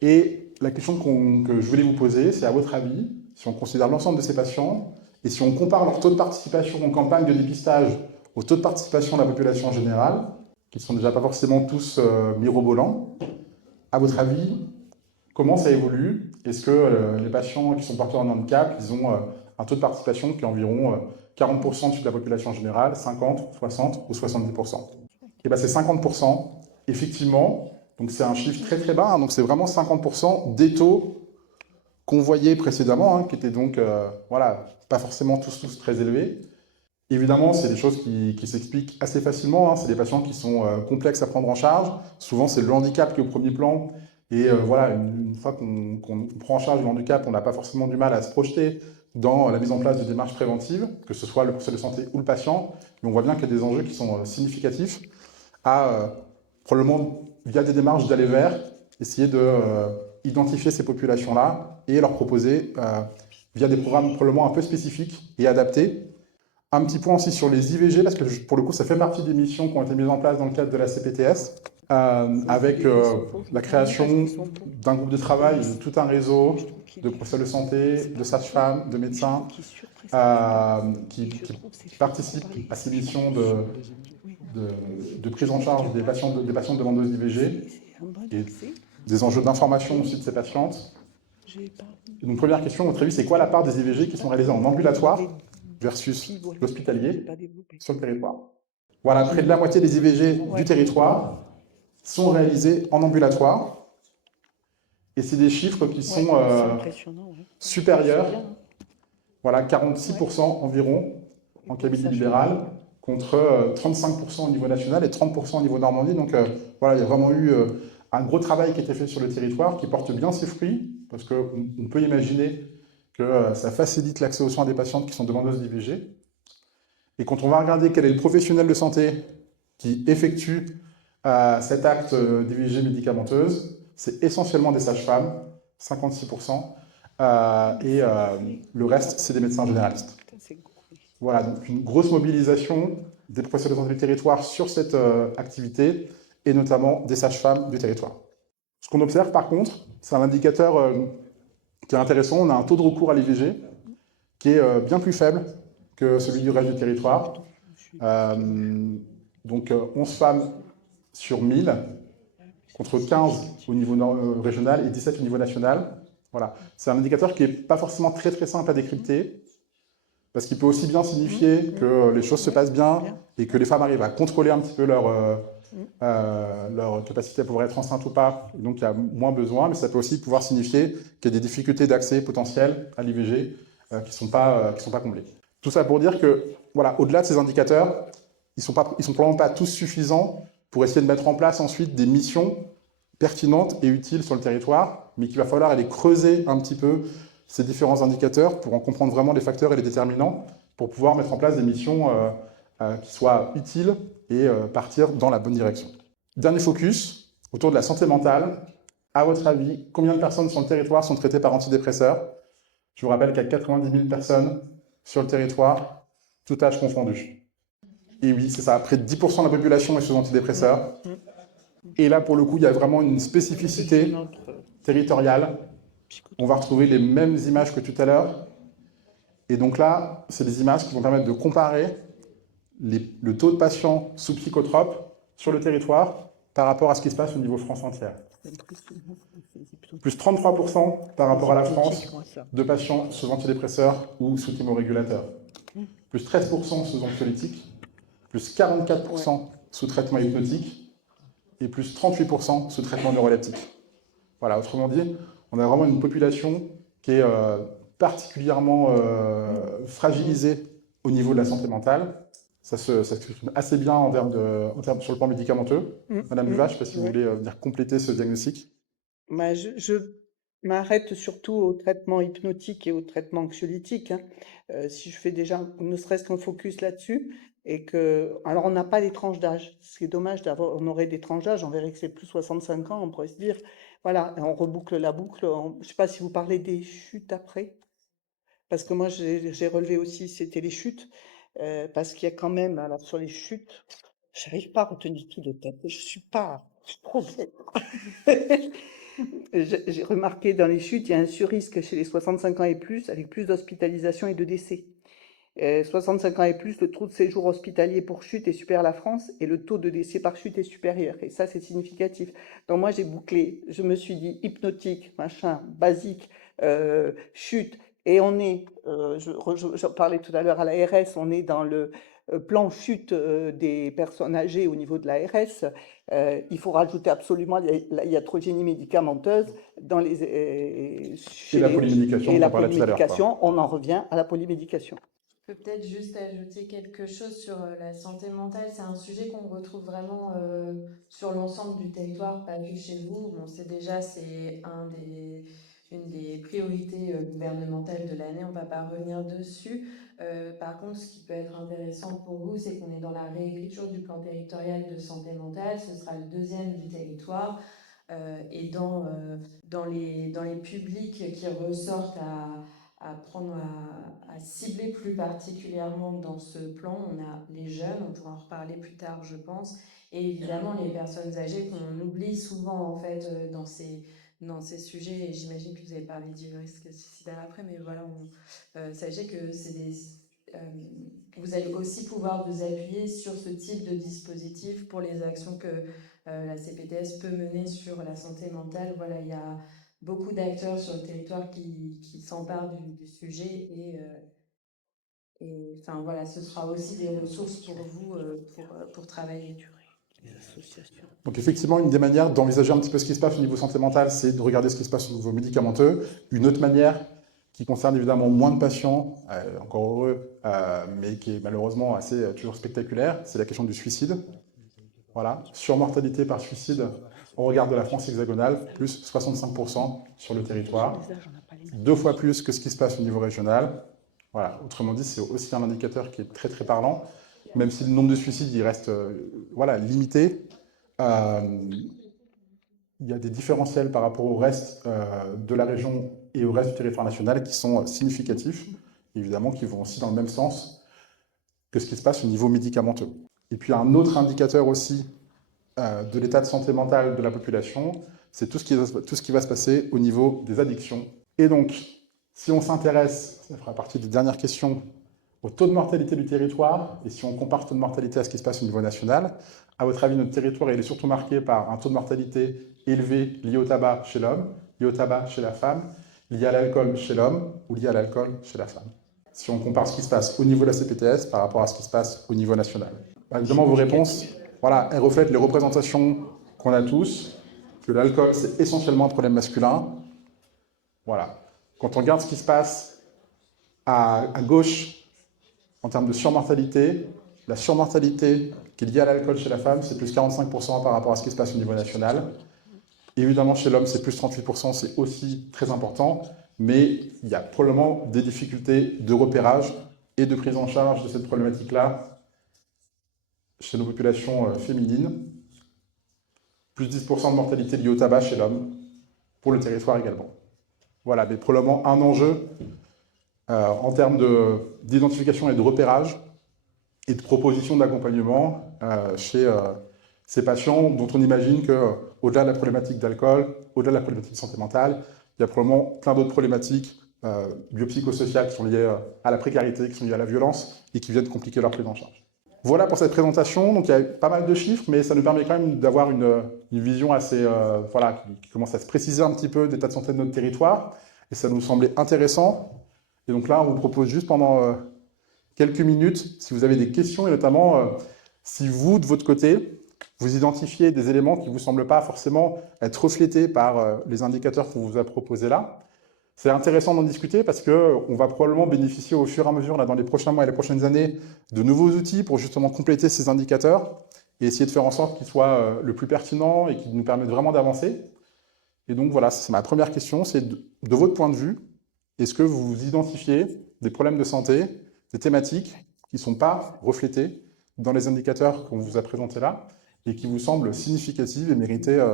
Et la question que je voulais vous poser, c'est à votre avis, si on considère l'ensemble de ces patients, et si on compare leur taux de participation en campagne de dépistage au taux de participation de la population générale, qui ne sont déjà pas forcément tous mirobolants, à votre avis, comment ça évolue? Est-ce que les patients qui sont porteurs de handicap, ils ont un taux de participation qui est environ 40% dessus de la population générale, 50, 60 ou 70%? Et bien c'est 50%, effectivement, donc c'est un chiffre très très bas, hein, donc c'est vraiment 50% des taux qu'on voyait précédemment, hein, qui étaient donc, voilà, pas forcément tous très élevés. Évidemment, c'est des choses qui s'expliquent assez facilement, hein, c'est des patients qui sont complexes à prendre en charge, souvent c'est le handicap qui est au premier plan, et voilà, une fois qu'on prend en charge le handicap, on n'a pas forcément du mal à se projeter dans la mise en place de démarches préventives, que ce soit le professionnel de santé ou le patient, mais on voit bien qu'il y a des enjeux qui sont significatifs à, probablement, via des démarches d'aller vers, essayer d'identifier ces populations-là et leur proposer, via des programmes probablement un peu spécifiques et adaptés. Un petit point aussi sur les IVG, parce que pour le coup, ça fait partie des missions qui ont été mises en place dans le cadre de la CPTS, avec la création d'un groupe de travail, de tout un réseau de professionnels de santé, de sages-femmes, de médecins, qui participent à ces missions de prise en charge des patients demandeuses d'IVG et des enjeux d'information aussi de ces patientes. Et donc, première question, à votre avis, c'est quoi la part des IVG qui sont réalisées en ambulatoire versus l'hospitalier sur le territoire? Voilà, près de la moitié des IVG du territoire sont réalisés en ambulatoire. Et c'est des chiffres qui sont supérieurs, voilà, 46% environ en cabinet libéral, contre 35% au niveau national et 30% au niveau Normandie. Donc voilà, il y a vraiment eu un gros travail qui a été fait sur le territoire, qui porte bien ses fruits, parce qu'on peut imaginer que ça facilite l'accès aux soins des patientes qui sont demandeuses d'IVG. Et quand on va regarder quel est le professionnel de santé qui effectue cet acte d'IVG médicamenteuse, c'est essentiellement des sages-femmes, 56%, et le reste, c'est des médecins généralistes. Voilà, donc une grosse mobilisation des professionnels de santé du territoire sur cette activité, et notamment des sages-femmes du territoire. Ce qu'on observe par contre, c'est un indicateur qui est intéressant, on a un taux de recours à l'IVG qui est bien plus faible que celui du reste du territoire. Donc 11 femmes sur 1000, contre 15 au niveau régional et 17 au niveau national. Voilà. C'est un indicateur qui n'est pas forcément très simple à décrypter, parce qu'il peut aussi bien signifier que les choses se passent bien et que les femmes arrivent à contrôler un petit peu leur capacité à pouvoir être enceinte ou pas, et donc il y a moins besoin, mais ça peut aussi pouvoir signifier qu'il y a des difficultés d'accès potentielles à l'IVG qui ne sont pas comblées. Tout ça pour dire que, voilà, au-delà de ces indicateurs, ils ne sont probablement pas tous suffisants pour essayer de mettre en place ensuite des missions pertinentes et utiles sur le territoire, mais qu'il va falloir aller creuser un petit peu ces différents indicateurs pour en comprendre vraiment les facteurs et les déterminants, pour pouvoir mettre en place des missions qui soient utiles et partir dans la bonne direction. Dernier focus, autour de la santé mentale. À votre avis, combien de personnes sur le territoire sont traitées par antidépresseurs? Je vous rappelle qu'il y a 90 000 personnes sur le territoire, tout âge confondu. Et oui, c'est ça, près de 10% de la population est sous antidépresseurs. Et là, pour le coup, il y a vraiment une spécificité territoriale. On va retrouver les mêmes images que tout à l'heure. Et donc là, c'est des images qui vont permettre de comparer le taux de patients sous psychotropes sur le territoire par rapport à ce qui se passe au niveau France entière. Plus 33% par rapport à la France de patients sous antidépresseurs ou sous thymorégulateurs. Plus 13% sous anxiolytiques. Plus 44% sous traitement hypnotique. Et plus 38% sous traitement neuroleptique. Voilà, autrement dit, on a vraiment une population qui est particulièrement fragilisée au niveau de la santé mentale. Ça s'exprime assez bien sur le plan médicamenteux. Madame Buvat, je ne sais pas si vous voulez venir compléter ce diagnostic. Bah, je m'arrête surtout au traitement hypnotique et au traitement anxiolytique, hein. Si je fais déjà ne serait-ce qu'un focus là-dessus, alors on n'a pas les tranches d'âge. Ce qui est dommage on aurait des tranches d'âge, on verrait que c'est plus 65 ans, on pourrait se dire, voilà, on reboucle la boucle. Je ne sais pas si vous parlez des chutes après, parce que moi j'ai relevé aussi, c'était les chutes, parce qu'il y a quand même, alors sur les chutes, j'arrive pas à retenir tout de tête, je suis trop bête. J'ai remarqué dans les chutes, il y a un surrisque chez les 65 ans et plus, avec plus d'hospitalisation et de décès. 65 ans et plus, le taux de séjour hospitalier pour chute est supérieur à la France et le taux de décès par chute est supérieur. Et ça, c'est significatif. Donc moi, j'ai bouclé, je me suis dit hypnotique, machin, basique, chute. Et on est, je parlais tout à l'heure à l'ARS, on est dans le plan chute des personnes âgées au niveau de l'ARS. Il faut rajouter absolument la iatrogénie médicamenteuse dans Et la polymédication, et la on parlait tout à l'heure, polymédication, on en revient à la polymédication. Je peux peut-être juste ajouter quelque chose sur la santé mentale. C'est un sujet qu'on retrouve vraiment sur l'ensemble du territoire, pas que chez vous. On sait déjà, c'est une des priorités gouvernementales de l'année. On ne va pas revenir dessus. Par contre, ce qui peut être intéressant pour vous, c'est qu'on est dans la réécriture du plan territorial de santé mentale. Ce sera le 2e du territoire. Et dans les publics qui ressortent à cibler plus particulièrement dans ce plan, on a les jeunes, on pourra en reparler plus tard je pense, et évidemment les personnes âgées qu'on oublie souvent en fait dans ces sujets, et j'imagine que vous avez parlé du risque suicidaire après, mais voilà, sachez que vous allez aussi pouvoir vous appuyer sur ce type de dispositif pour les actions que la CPTS peut mener sur la santé mentale. Voilà, il y a beaucoup d'acteurs sur le territoire qui s'emparent du sujet et enfin voilà, ce sera aussi des ressources pour vous pour travailler. Donc effectivement, une des manières d'envisager un petit peu ce qui se passe au niveau santé mentale, c'est de regarder ce qui se passe au niveau médicamenteux. Une autre manière qui concerne évidemment moins de patients, encore heureux, mais qui est malheureusement assez toujours spectaculaire, c'est la question du suicide. Voilà, surmortalité par suicide, on regarde de la France hexagonale, plus 65% sur le territoire, 2 fois plus que ce qui se passe au niveau régional. Voilà, autrement dit, c'est aussi un indicateur qui est très très parlant, même si le nombre de suicides il reste voilà, limité. Il y a des différentiels par rapport au reste de la région et au reste du territoire national qui sont significatifs, évidemment, qui vont aussi dans le même sens que ce qui se passe au niveau médicamenteux. Et puis un autre indicateur aussi de l'état de santé mentale de la population, c'est tout ce qui va se passer au niveau des addictions. Et donc, si on s'intéresse, ça fera partie des dernières questions, au taux de mortalité du territoire, et si on compare le taux de mortalité à ce qui se passe au niveau national, à votre avis, notre territoire il est surtout marqué par un taux de mortalité élevé lié au tabac chez l'homme, lié au tabac chez la femme, lié à l'alcool chez l'homme ou lié à l'alcool chez la femme. Si on compare ce qui se passe au niveau de la CPTS par rapport à ce qui se passe au niveau national. Évidemment, vos réponses, voilà, elles reflètent les représentations qu'on a tous, que l'alcool, c'est essentiellement un problème masculin. Voilà. Quand on regarde ce qui se passe à gauche, en termes de surmortalité, la surmortalité qui est liée à l'alcool chez la femme, c'est plus 45% par rapport à ce qui se passe au niveau national. Évidemment, chez l'homme, c'est plus 38%, c'est aussi très important, mais il y a probablement des difficultés de repérage et de prise en charge de cette problématique-là chez nos populations féminines. Plus 10% de mortalité liée au tabac chez l'homme, pour le territoire également. Voilà, mais probablement un enjeu en termes d'identification et de repérage et de proposition d'accompagnement chez ces patients dont on imagine qu'au-delà de la problématique d'alcool, au-delà de la problématique de santé mentale, il y a probablement plein d'autres problématiques biopsychosociales qui sont liées à la précarité, qui sont liées à la violence et qui viennent compliquer leur prise en charge. Voilà pour cette présentation. Donc il y a pas mal de chiffres, mais ça nous permet quand même d'avoir une vision assez, voilà, qui commence à se préciser un petit peu d'état de santé de notre territoire. Et ça nous semblait intéressant. Et donc là, on vous propose juste pendant quelques minutes, si vous avez des questions, et notamment si vous, de votre côté, vous identifiez des éléments qui ne vous semblent pas forcément être reflétés par les indicateurs qu'on vous a proposés là. C'est intéressant d'en discuter parce qu'on va probablement bénéficier au fur et à mesure, là, dans les prochains mois et les prochaines années, de nouveaux outils pour justement compléter ces indicateurs et essayer de faire en sorte qu'ils soient le plus pertinents et qu'ils nous permettent vraiment d'avancer. Et donc voilà, c'est ma première question, c'est de votre point de vue, est-ce que vous identifiez des problèmes de santé, des thématiques qui ne sont pas reflétées dans les indicateurs qu'on vous a présentés là et qui vous semblent significatives et méritées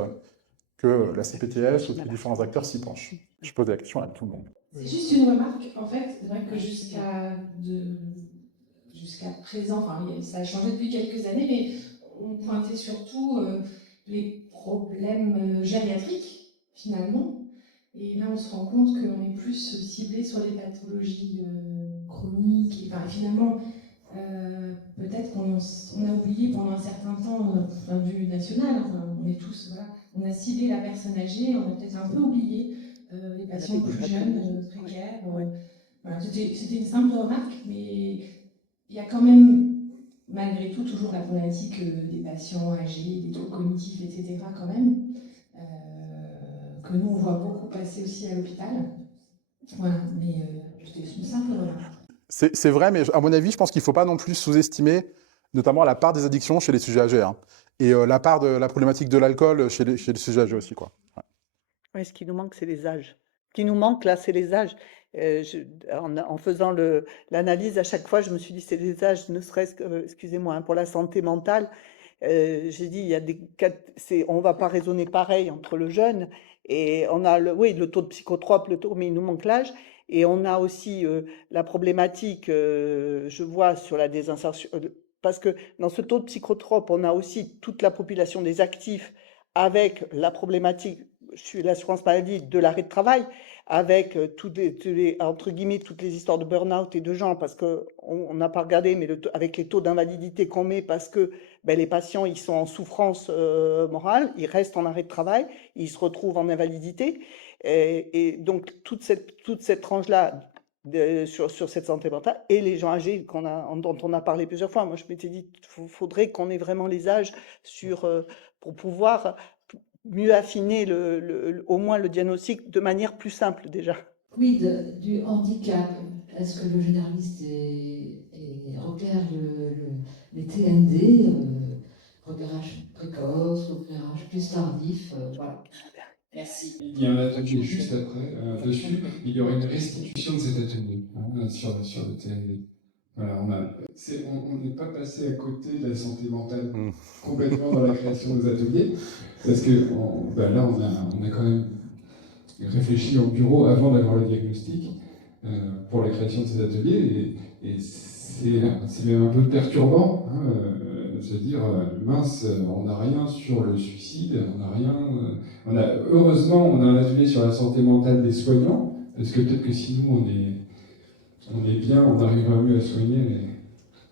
que la CPTS ou que les différents acteurs s'y penchent? Je pose la question à tout le monde. C'est juste une remarque, en fait, c'est vrai que jusqu'à présent, enfin, ça a changé depuis quelques années, mais on pointait surtout les problèmes gériatriques, finalement. Et là, on se rend compte qu'on est plus ciblé sur les pathologies chroniques. Et, enfin, finalement, peut-être qu'on a oublié pendant un certain temps, d'un point de vue national, enfin, on est tous, voilà, on a ciblé la personne âgée, on a peut-être un peu oublié les patients plus jeunes, précaires. Voilà, c'était une simple remarque, mais il y a quand même, malgré tout, toujours la problématique des patients âgés, des troubles cognitifs, etc. quand même, que nous, on voit beaucoup passer aussi à l'hôpital. Voilà, mais c'était une simple remarque. C'est vrai, mais à mon avis, je pense qu'il ne faut pas non plus sous-estimer notamment la part des addictions chez les sujets âgés, hein, et la part de la problématique de l'alcool chez les sujets âgés aussi, quoi. Ouais. Ouais, ce qui nous manque, c'est les âges. Ce qui nous manque, là, c'est les âges. En faisant l'analyse, à chaque fois, je me suis dit, c'est les âges, ne serait-ce que, excusez-moi, hein, pour la santé mentale. J'ai dit, il y a on ne va pas raisonner pareil entre le jeune et on a le taux de psychotrope, mais il nous manque l'âge. Et on a aussi la problématique, je vois, sur la désinsertion, parce que dans ce taux de psychotrope, on a aussi toute la population des actifs avec la problématique, l'assurance maladie, de l'arrêt de travail, avec entre guillemets, toutes les histoires de burn-out et de gens, parce qu'on n'a pas regardé, mais avec les taux d'invalidité qu'on met, parce que les patients, ils sont en souffrance morale, ils restent en arrêt de travail, ils se retrouvent en invalidité. Et donc, toute cette tranche-là sur cette santé mentale, et les gens âgés dont on a parlé plusieurs fois. Moi, je m'étais dit, il faudrait qu'on ait vraiment les âges pour pouvoir mieux affiner au moins le diagnostic de manière plus simple déjà. Quid du handicap? Est-ce que le généraliste repère les TND, repérage précoce, repérage plus tardif, voilà. Merci. Il y a un atelier juste après dessus. Il y aura une restitution de cet atelier sur le TND. Voilà, on n'est pas passé à côté de la santé mentale complètement dans la création des ateliers, parce que là, on a quand même réfléchi au bureau avant d'avoir le diagnostic pour la création de ces ateliers, et c'est même un peu perturbant, de se dire mince, on n'a rien sur le suicide, on n'a rien. Heureusement, on a un atelier sur la santé mentale des soignants, parce que peut-être que si nous on est bien, on arrivera mieux à soigner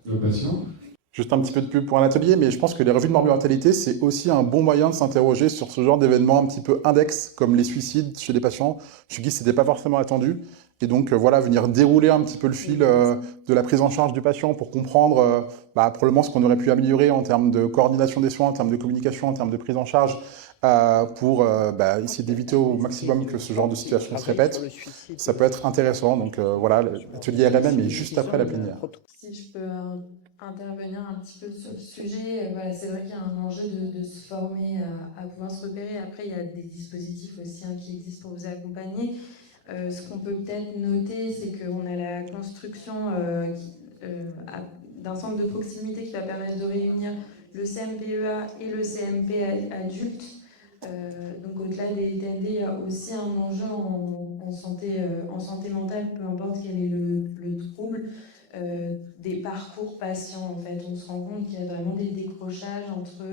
nos patients. Juste un petit peu de pub pour un atelier, mais je pense que les revues de morbidité, c'est aussi un bon moyen de s'interroger sur ce genre d'événements un petit peu index, comme les suicides chez les patients. Je suis dit que ce n'était pas forcément attendu. Et donc, voilà, venir dérouler un petit peu le fil de la prise en charge du patient pour comprendre probablement ce qu'on aurait pu améliorer en termes de coordination des soins, en termes de communication, en termes de prise en charge, pour essayer d'éviter au maximum que ce genre de situation se répète. Ça peut être intéressant. Donc voilà, l'atelier RMM est juste après la plénière. Si je peux intervenir un petit peu sur le sujet, voilà, c'est vrai qu'il y a un enjeu de se former à pouvoir se repérer. Après, il y a des dispositifs aussi qui existent pour vous accompagner. Ce qu'on peut peut-être noter, c'est qu'on a la construction d'un centre de proximité qui va permettre de réunir le CMPEA et le CMP adulte. Donc au-delà des TND, il y a aussi un enjeu en santé mentale, peu importe quel est le trouble, des parcours patients. En fait, on se rend compte qu'il y a vraiment des décrochages entre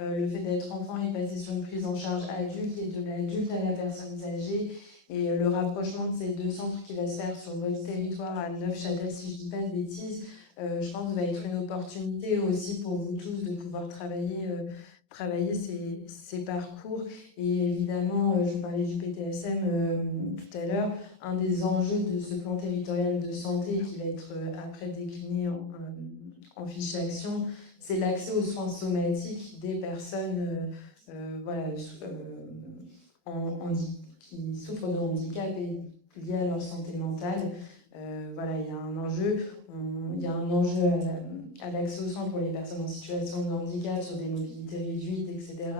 le fait d'être enfant et passer sur une prise en charge adulte, et de l'adulte à la personne âgée. Et le rapprochement de ces deux centres qui va se faire sur votre territoire à Neufchâtel, si je ne dis pas de bêtises, je pense va être une opportunité aussi pour vous tous de pouvoir travailler ces parcours. Et évidemment, je parlais du PTSM tout à l'heure, un des enjeux de ce plan territorial de santé qui va être après décliné en fiche action, c'est l'accès aux soins somatiques des personnes voilà, qui souffrent de handicap et liés à leur santé mentale. Voilà, il y a un enjeu. Il y a un enjeu à l'accès aux soins pour les personnes en situation de handicap, sur des mobilités réduites, etc.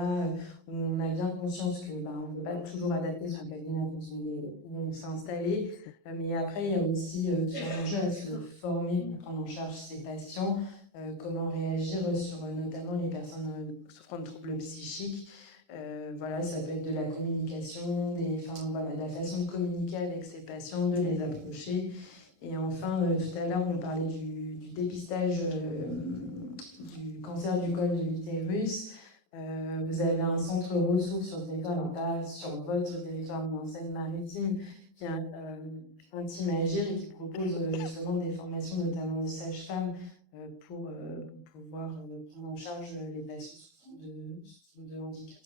Où on a bien conscience que on ne peut pas toujours adapter son cabinet en fonction où on s'est installé. Mais après, il y a aussi un enjeu à se former pour prendre en charge ces patients. Comment réagir sur notamment les personnes souffrant de troubles psychiques. Voilà, ça peut être de la communication, de la façon de communiquer avec ces patients, de les approcher. Et enfin, tout à l'heure, on parlait du dépistage du cancer du col de l'utérus. Vous avez un centre ressources sur le territoire, alors pas sur votre territoire, mais en Seine-Maritime, qui est Intime Agir et qui propose justement des formations, notamment de sages-femmes, pour pouvoir prendre en charge les patients souffrant de handicap.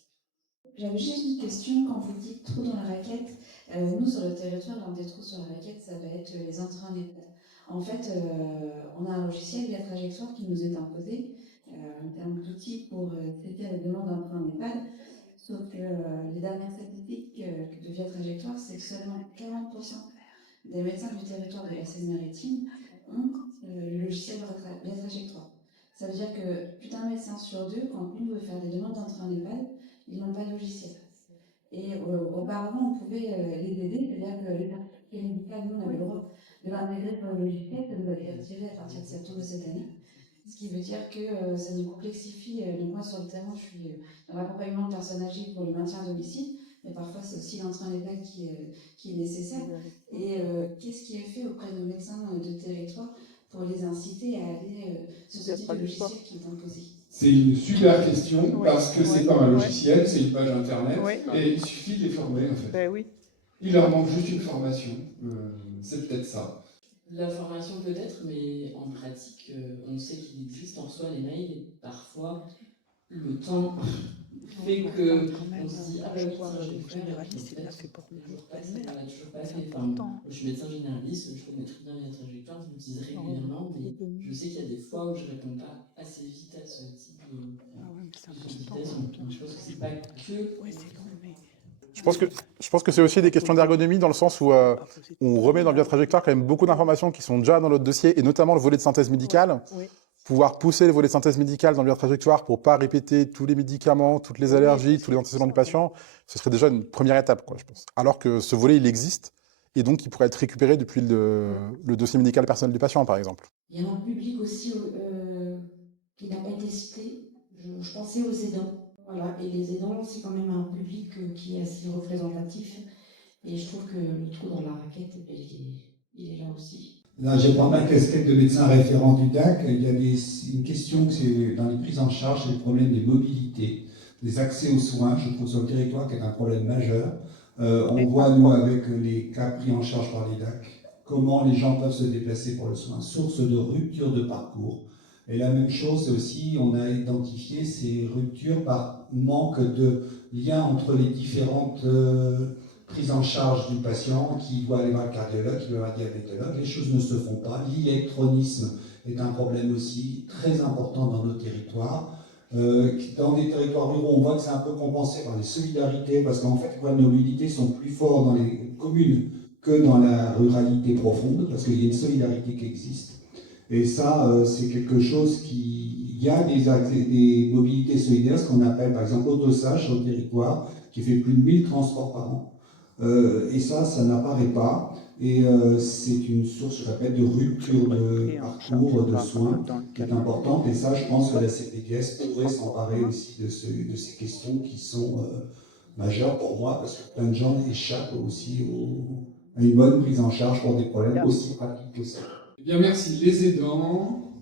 J'avais juste une question. Quand vous dites trous dans la raquette, nous sur le territoire, l'un des trous sur la raquette, ça va être les entrées en EHPAD. En fait, on a un logiciel via trajectoire qui nous est imposé en termes d'outils pour traiter la demande d'entrée en EHPAD. Sauf que les dernières statistiques de via trajectoire, c'est que seulement 40% des médecins du territoire de la Seine-Maritime ont le logiciel via trajectoire. Ça veut dire que plus d'un médecin sur deux, quand nous veut faire des demandes d'entrée en EHPAD, ils n'ont pas de logiciel. Et auparavant, on pouvait les aider, c'est-à-dire que les certificats médicaux, nous, on avait le droit de l'intégrer pour le logiciel, ça nous a été retiré à partir de septembre de cette année. Ce qui veut dire que ça nous complexifie. Donc moi, sur le terrain, je suis dans l'accompagnement de personnes âgées pour le maintien à domicile, mais parfois, c'est aussi l'entrée en EHPAD qui est nécessaire. Et qu'est-ce qui est fait auprès de nos médecins de territoire pour les inciter à aller sur ce type de logiciel qui est imposé? C'est une super question parce que c'est pas un logiciel, c'est une page internet et il suffit de les former en fait. Ben oui. Il leur manque juste une formation, c'est peut-être ça. La formation peut-être, mais en pratique, on sait qu'il existe, on reçoit les mails et parfois le temps fait que on se dit ah bah oui, ça je vais faire, toujours pas fait. Enfin, je suis médecin généraliste, je connais très bien les trajectoires, je l'utilise régulièrement, mais je sais qu'il y a des fois où je réponds pas assez vite à ce type de sollicitation. Donc je pense que c'est pas que. Je pense que c'est aussi des questions d'ergonomie dans le sens où on remet dans Via Trajectoire quand même beaucoup d'informations qui sont déjà dans notre dossier et notamment le volet de synthèse médicale. Oui. Pouvoir pousser le volet de synthèse médicale dans Via Trajectoire pour pas répéter tous les médicaments, toutes les allergies, tous les antécédents du patient, ce serait déjà une première étape, quoi, je pense. Alors que ce volet, il existe et donc il pourrait être récupéré depuis le dossier médical personnel du patient, par exemple. Il y a un public aussi qui n'a pas été cité. Je pensais aux aidants. Voilà, et les aidants, c'est quand même un public qui est assez représentatif. Et je trouve que le trou dans la raquette, il est là aussi. Là, je prends ma casquette de médecin référent du DAC. Il y avait une question, c'est dans les prises en charge, c'est le problème des mobilités, des accès aux soins, je trouve sur le territoire qui est un problème majeur. On voit, nous, avec les cas pris en charge par les DAC, comment les gens peuvent se déplacer pour le soin, source de rupture de parcours. Et la même chose aussi, on a identifié ces ruptures par manque de lien entre les différentes prises en charge du patient, qui doit aller voir le cardiologue, qui doit voir le diabétologue. Les choses ne se font pas. L'électronisme est un problème aussi très important dans nos territoires. Dans des territoires ruraux, on voit que c'est un peu compensé par les solidarités, parce qu'en fait, nos mobilités sont plus fortes dans les communes que dans la ruralité profonde, parce qu'il y a une solidarité qui existe. Et ça, c'est quelque chose il y a des mobilités solidaires, ce qu'on appelle par exemple Autosage sur le territoire, qui fait plus de 1000 transports par an. Et ça n'apparaît pas. Et c'est une source, je rappelle, de rupture de parcours, de soins, qui est importante. Et ça, je pense que la CPDS pourrait s'emparer aussi de ces questions qui sont majeures pour moi, parce que plein de gens échappent aussi à une bonne prise en charge pour des problèmes aussi pratiques que ça. Eh bien, merci. Les aidants,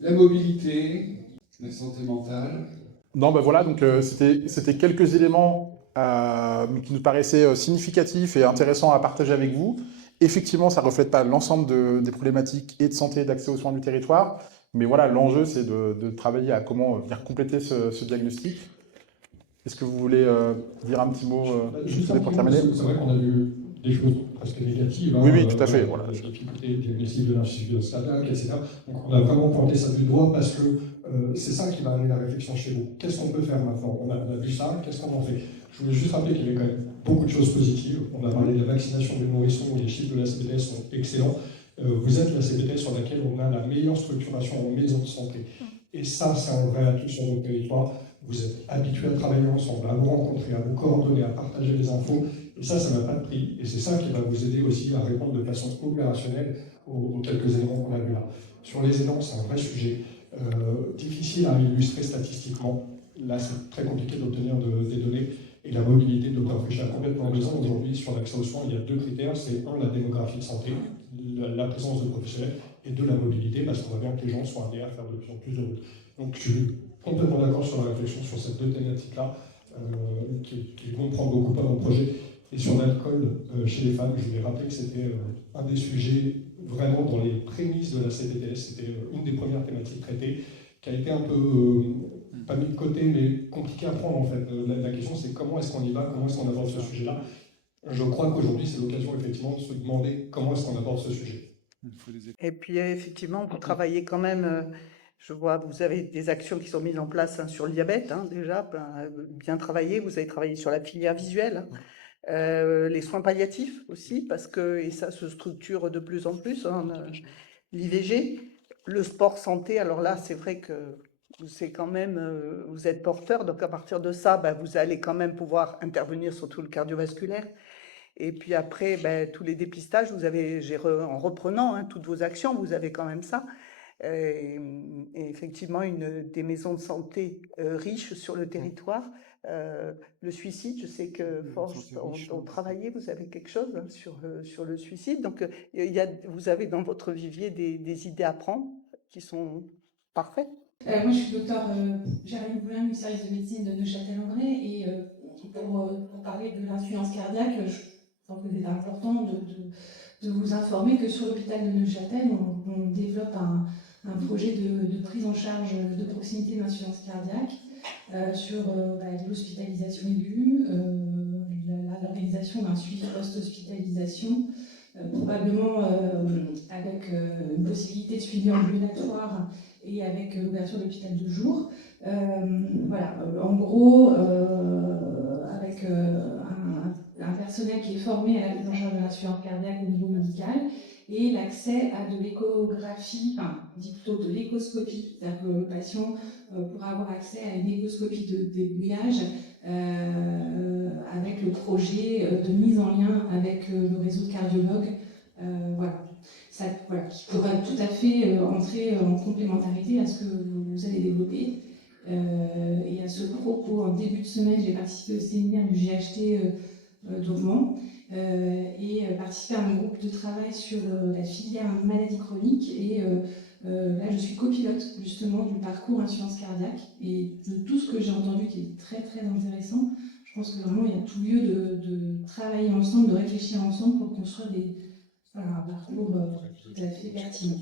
la mobilité, la santé mentale. Non, ben voilà, donc c'était quelques éléments mais qui nous paraissait significatif et intéressant à partager avec vous. Effectivement, ça ne reflète pas l'ensemble des problématiques et de santé et d'accès aux soins du territoire, mais voilà, l'enjeu, c'est de travailler à comment venir compléter ce diagnostic. Est-ce que vous voulez dire un petit mot Juste pour terminer? c'est vrai qu'on a vu des choses presque négatives. Oui, oui, tout à fait. Voilà. Les difficultés de diagnostic de l'insuffisance cardiaque, etc. Donc on a vraiment pointé ça du doigt parce que c'est ça qui va amener la réflexion chez vous. Qu'est-ce qu'on peut faire maintenant? On a vu ça, qu'est-ce qu'on en fait? Je voulais juste rappeler qu'il y avait quand même beaucoup de choses positives. On a parlé de la vaccination des nourrissons, où les chiffres de la CPTS sont excellents. Vous êtes la CPTS sur laquelle on a la meilleure structuration en maison de santé. Et ça, c'est un vrai atout sur notre territoire. Vous êtes habitués à travailler ensemble, à vous rencontrer, à vous coordonner, à partager les infos. Et ça n'a pas de prix. Et c'est ça qui va vous aider aussi à répondre de façon opérationnelle aux quelques éléments qu'on a vus là. Sur les aidants, c'est un vrai sujet. Difficile à illustrer statistiquement. Là, c'est très compliqué d'obtenir des données. Et la mobilité de Dr Fréchard a complètement raison. Aujourd'hui, sur l'accès aux soins, il y a deux critères. C'est un, la démographie de santé, la présence de professionnels, et deux, la mobilité, parce qu'on voit bien que les gens sont amenés à faire de plus en plus de routes. Donc, je suis complètement d'accord sur la réflexion sur ces deux thématiques-là, qui vont prendre beaucoup part dans le projet. Et sur l'alcool chez les femmes, je voulais rappeler que c'était un des sujets vraiment dans les prémices de la CPTS. C'était une des premières thématiques traitées, qui a été un peu, pas mis de côté, mais compliqué à prendre en fait. La question c'est comment est-ce qu'on y va, comment est-ce qu'on aborde ce sujet-là. Je crois qu'aujourd'hui c'est l'occasion effectivement de se demander comment est-ce qu'on aborde ce sujet. Et puis effectivement, vous travaillez quand même, je vois, vous avez des actions qui sont mises en place sur le diabète, déjà, bien travaillé. Vous avez travaillé sur la filière visuelle, les soins palliatifs aussi, parce que, et ça se structure de plus en plus, l'IVG, le sport santé. Alors là, c'est vrai que c'est quand même, vous êtes porteur, donc à partir de ça, vous allez quand même pouvoir intervenir sur tout le cardiovasculaire. Et puis après, tous les dépistages, vous avez, en reprenant toutes vos actions, vous avez quand même ça. Et effectivement, des maisons de santé riches sur le territoire. Le suicide, je sais que Forge ont travaillé, vous avez quelque chose sur le suicide. Donc, vous avez dans votre vivier des idées à prendre qui sont parfaites. Moi, je suis docteur Jérémy Boulin du service de médecine de Neuchâtel-André, et pour parler de l'insuffisance cardiaque, je pense que c'est important de vous informer que sur l'hôpital de Neuchâtel, on développe un projet de prise en charge de proximité de l'insuffisance cardiaque sur l'hospitalisation aiguë, l'organisation d'un suivi post-hospitalisation, probablement avec une possibilité de suivi ambulatoire et avec l'ouverture d'hôpital de jour. Voilà, en gros, avec un personnel qui est formé à la prise en charge de l'insuffisance cardiaque au niveau médical, et l'accès à de l'échographie, on dit plutôt de l'échoscopie, c'est-à-dire que le patient pourra avoir accès à une échoscopie de débouillage avec le projet de mise en lien avec le réseau de cardiologues. Qui pourra tout à fait entrer en complémentarité à ce que vous allez développer. Et à ce propos, en début de semaine, j'ai participé au séminaire du GHT d'Augment et participé à un groupe de travail sur la filière maladie chronique. Et là, je suis copilote justement du parcours insuffisance cardiaque, et de tout ce que j'ai entendu qui est très très intéressant. Je pense que vraiment il y a tout lieu de travailler ensemble, de réfléchir ensemble pour construire un parcours tout à fait pertinent.